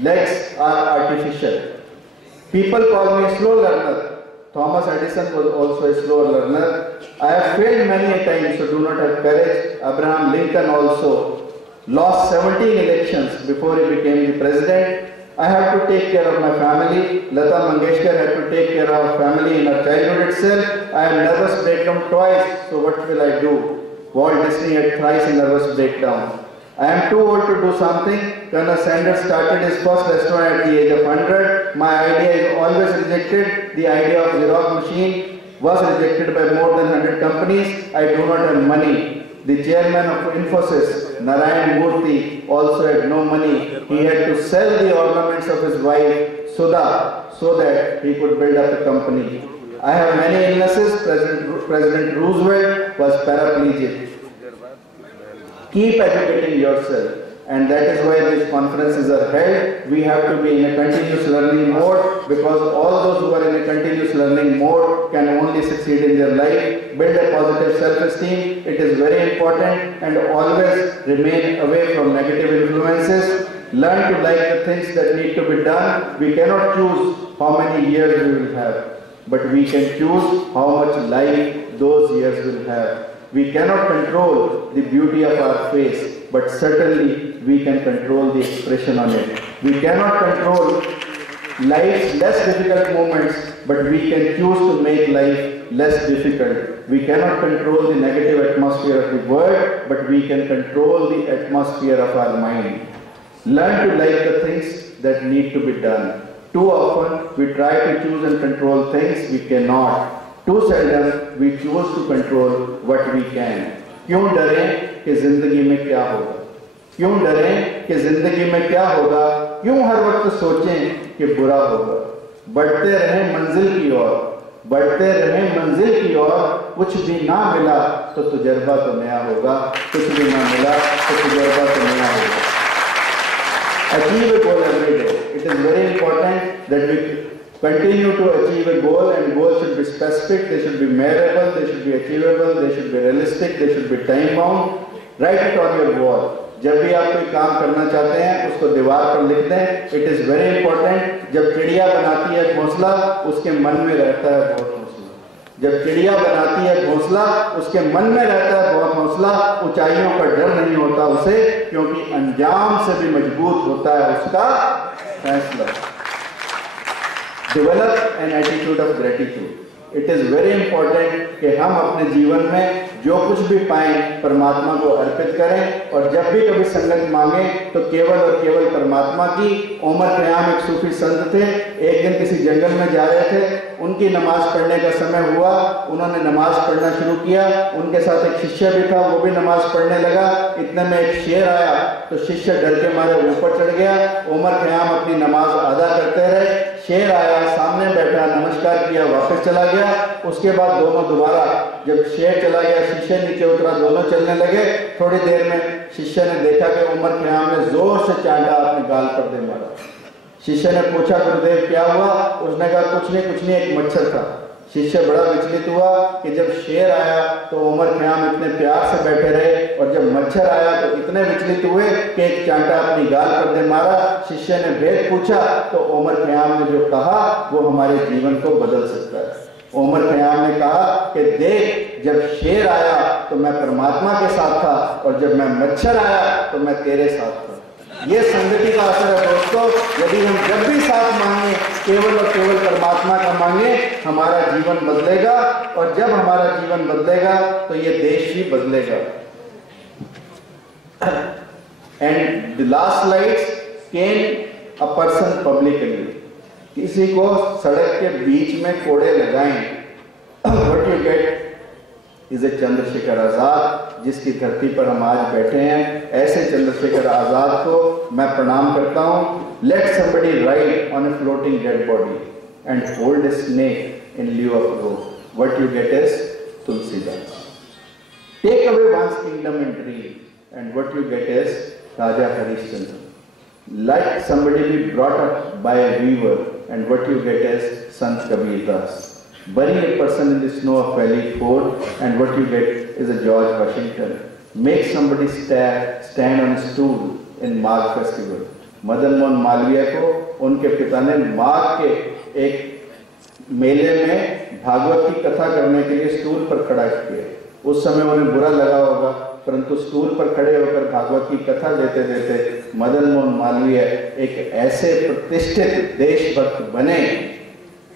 legs are artificial. People call me a slow learner. Thomas Edison was also a slow learner. I have failed many a time, so do not have courage. Abraham Lincoln also lost 17 elections before he became the president. I have to take care of my family. Lata Mangeshkar had to take care of her family in her childhood itself. I have nervous breakdown twice, so what will I do? Walt Disney had thrice a nervous breakdown. I am too old to do something. Colonel Sanders started his first restaurant at the age of 100. My idea is always rejected. The idea of Xerox machine was rejected by more than 100 companies. I do not have money. The chairman of Infosys, Narayan Murthy, also had no money. He had to sell the ornaments of his wife, Sudha, so that he could build up a company. I have many illnesses. President Roosevelt was paraplegic. Keep educating yourself, and that is why these conferences are held. We have to be in a continuous learning mode, because all those who are in a continuous learning mode can only succeed in their life. Build a positive self-esteem. It is very important, and always remain away from negative influences. Learn to like the things that need to be done. We cannot choose how many years we will have, but we can choose how much life those years will have. We cannot control the beauty of our face, but certainly we can control the expression on it. We cannot control life's less difficult moments, but we can choose to make life less difficult. We cannot control the negative atmosphere of the world, but we can control the atmosphere of our mind. Learn to like the things that need to be done. Too often we try to choose and control things we cannot. Too seldom we choose to control what we can. क्यों डरें कि जिंदगी में क्या होगा? क्यों डरें कि जिंदगी में क्या होगा? क्यों हर वक्त सोचें कि बुरा होगा? बढ़ते रहें मंजिल की ओर, बढ़ते रहें मंजिल की ओर। कुछ भी ना मिला तो तजुर्बा तो नया होगा, कुछ भी ना मिला तो तजुर्बा तो नया होगा। Achieve a goal every day. It is very important that we continue to achieve a goal, and goals should be specific, they should be measurable, they should be achievable, they should be realistic, they should be time bound. Write it on your wall. जब भी आप कोई काम करना चाहते हैं उसको दीवार पर लिख दें। It is very important. जब चिड़िया बनाती है घोंसला, उसके मन में रहता है बहुत हौसला। जब चिड़िया बनाती है घोंसला, उसके मन में रहता है बहुत हौसला। ऊंचाइयों का डर नहीं होता उसे, क्योंकि अंजाम से भी मजबूत होता है उसका फैसला। Develop an attitude of gratitude. It is very important कि हम अपने जीवन में जो कुछ भी पाएं परमात्मा को अर्पित करें, और जब भी कभी संगत मांगे तो केवल और केवल परमात्मा की। उमर ख़याम एक सूफी संत थे। एक दिन किसी जंगल में जा रहे थे, उनकी नमाज पढ़ने का समय हुआ, उन्होंने नमाज पढ़ना शुरू किया। उनके साथ एक शिष्य भी था, वो भी नमाज पढ़ने लगा। इतने में एक शेर आया तो शिष्य डर के मारे ऊपर चढ़ गया। उमर ख़याम अपनी नमाज अदा करते रहे। शेर आया, सामने बैठा, नमस्कार किया, वापस चला गया। उसके बाद दोनों दोबारा, जब शेर चला गया शिष्य नीचे उतरा, दोनों चलने लगे। थोड़ी देर में शिष्य ने देखा कि उमर ख़याम ने जोर से चांटा अपने गाल पर दे मारा। शिष्य ने पूछा, गुरुदेव क्या हुआ? उसने कहा कुछ नहीं, एक मच्छर था। शिष्य बड़ा विचलित हुआ कि जब शेर आया तो उमर ख़याम इतने प्यार से बैठे रहे, और जब मच्छर आया तो इतने विचलित हुए कि एक चांटा अपनी गाल पर दे मारा। शिष्य ने भेद पूछा तो उमर ख़याम ने जो कहा वो हमारे जीवन को बदल सकता है। उमर ख़याम ने कहा कि देख, जब शेर आया तो मैं परमात्मा के साथ था, और जब मैं मच्छर आया तो मैं तेरे साथ था। ये संगति का असर है दोस्तों। यदि हम जब भी साथ मांगे, केवल और केवल परमात्मा का मांगे, हमारा जीवन बदलेगा, और जब हमारा जीवन बदलेगा तो ये देश भी बदलेगा। And the last slides can a person publicly, किसी को सड़क के बीच में कोड़े लगाएं, what you get is a Chandrashekhar Azad, जिसकी धरती पर हम आज बैठे हैं। ऐसे चंद्रशेखर आजाद को मैं प्रणाम करता हूं। Let somebody ride on a floating dead body and hold a snake in lieu of rope, what you get is Tulsidas. Take away once kingdom in dream and what you get is Raja Harishchandra. Let somebody be brought up by a weaver and what you get is Sant Kabir Das. Bury a person in the snow of Valley Fort and what you get is a George Washington. Make somebody stand on a stool in Magh festival. Madan Mohan Malviya को उनके पिता ने माघ के एक मेले में भागवत की कथा करने के लिए स्टूल पर खड़ा किया। उस समय उन्हें बुरा लगा होगा, परंतु स्टूल पर खड़े होकर भागवत की कथा देते देते मदन मोहन मालवीय एक ऐसे प्रतिष्ठित देशभक्त बने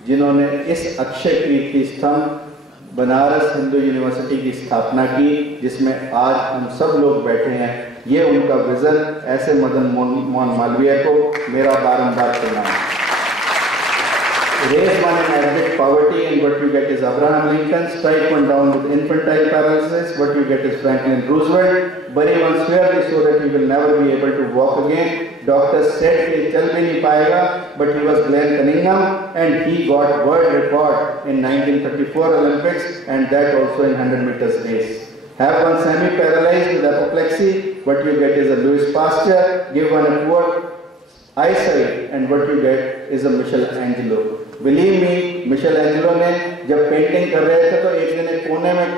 जिन्होंने इस अक्षय कीर्ति स्तंभ बनारस हिंदू यूनिवर्सिटी की स्थापना की, जिसमें आज हम सब लोग बैठे हैं। ये उनका विजन, ऐसे मदन मोहन मालवीय को मेरा बारंबार प्रणाम। Raise one in abject poverty and what you get is Abraham Lincoln. Strike one down with infantile paralysis, what you get is Franklin Roosevelt. Bury one squarely so that he will never be able to walk again. Doctors said he chal bhi nahi payega, but he was Glenn Cunningham and he got world record in 1934 Olympics, and that also in 100 meters race. Have one semi-paralyzed with apoplexy, what you get is a Louis Pasteur. Give one a poor eyesight and what you get is a Michelangelo. Believe me, Michelangelo ने जब painting कर रहे थे तो एक दिन एक कोने में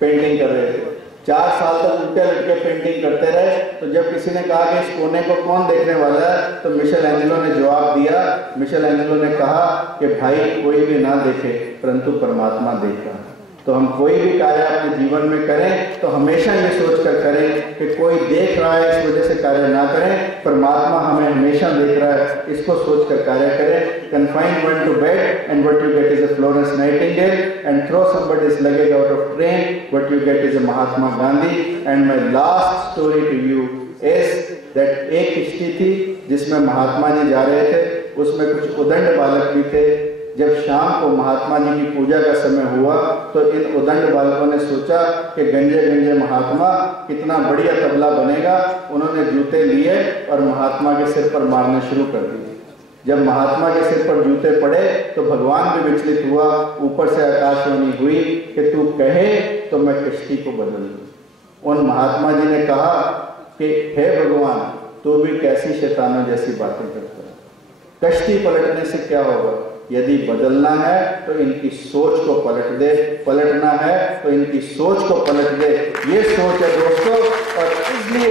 पेंटिंग कर रहे थे। 4 साल तक उल्टे लटके पेंटिंग करते रहे। तो जब किसी ने कहा कि इस कोने को कौन देखने वाला है, तो मिशेलएंजेलो ने जवाब दिया। मिशेलएंजेलो ने कहा कि भाई कोई भी ना देखे परंतु परमात्मा देख रहा है। तो हम कोई भी कार्य अपने जीवन में करें तो हमेशा ये सोचकर करें कि कोई देख रहा है इस वजह से कार्य ना करें, परमात्मा हमें हमेशा देख रहा है, इसको सोचकर कार्य करें। Confine one to bed and what you get is a Florence Nightingale, and throw somebody's luggage out of train, what you get is a Mahatma Gandhi. And my last story to you is that एक किश्ती थी जिसमें महात्मा जी जा रहे थे, उसमें कुछ उदंड बालक भी थे। जब शाम को महात्मा जी की पूजा का समय हुआ तो इन उदंड बालकों ने सोचा कि गंजे गंजे महात्मा कितना बढ़िया तबला बनेगा। उन्होंने जूते लिए और महात्मा के सिर पर मारने शुरू कर दिए। जब महात्मा के सिर पर जूते पड़े तो भगवान भी विचलित हुआ। ऊपर से आकाशवाणी हुई कि तू कहे तो मैं कश्ती को बदल दूं। उन महात्मा जी ने कहा कि हे भगवान, तू भी कैसी शैतानों जैसी बातें करता है, कश्ती पलटने से क्या होगा? यदि बदलना है तो इनकी सोच को पलट दे, पलटना है तो इनकी सोच को पलट दे। ये सोच है दोस्तों, और इसलिए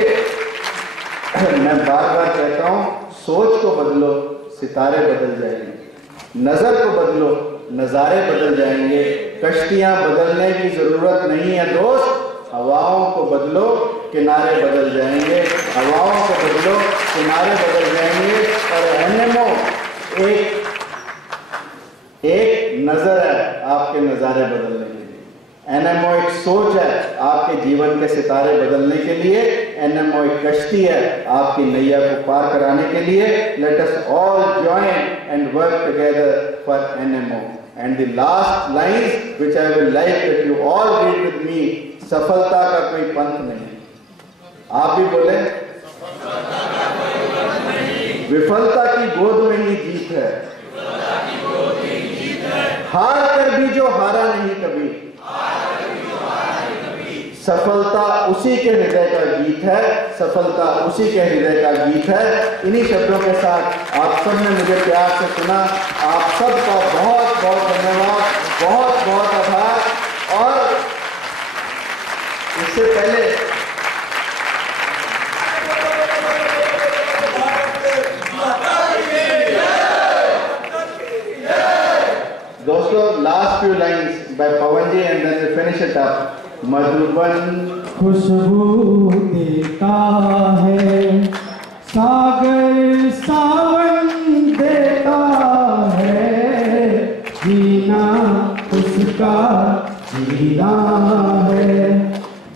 मैं बार बार कहता हूं, सोच को बदलो, सितारे बदल जाएंगे। नजर को बदलो, नजारे बदल जाएंगे। कश्तियां बदलने की जरूरत नहीं है दोस्त, हवाओं को बदलो, किनारे बदल जाएंगे। हवाओं को बदलो, किनारे बदल जाएंगे। और एनएमओ एक नजर है आपके नजारे बदलने के लिए। एनएमओ एक सोच है आपके जीवन के सितारे बदलने के लिए। एनएमओ एक कश्ती है आपकी नैया को पार कराने के लिए। Let us all join and work together for NMO. And the last lines which I will like that you all read with me, सफलता का कोई पंथ नहीं। आप भी बोले, विफलता की गोद में ही जीत है, हार कर भी जो हारा नहीं कभी, सफलता उसी के हृदय का गीत है, सफलता उसी के हृदय का गीत है। इन्हीं शब्दों के साथ आप सब ने मुझे प्यार से सुना। आप सबका बहुत बहुत धन्यवाद, बहुत बहुत आभार। और इससे पहले दोस्तों, last few lines by Pawan ji and then we finish it up. मधुबन खुशबू देता है, सागर सावन देता है, जीना उसका जीना है।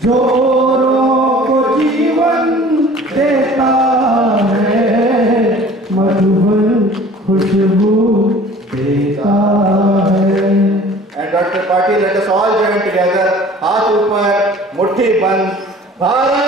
जोरों को जीवन देता है, मधुबन खुशबू देता है। And Dr. Patil, let us all join together, हाथ ऊपर, मुट्ठी बंद, भारत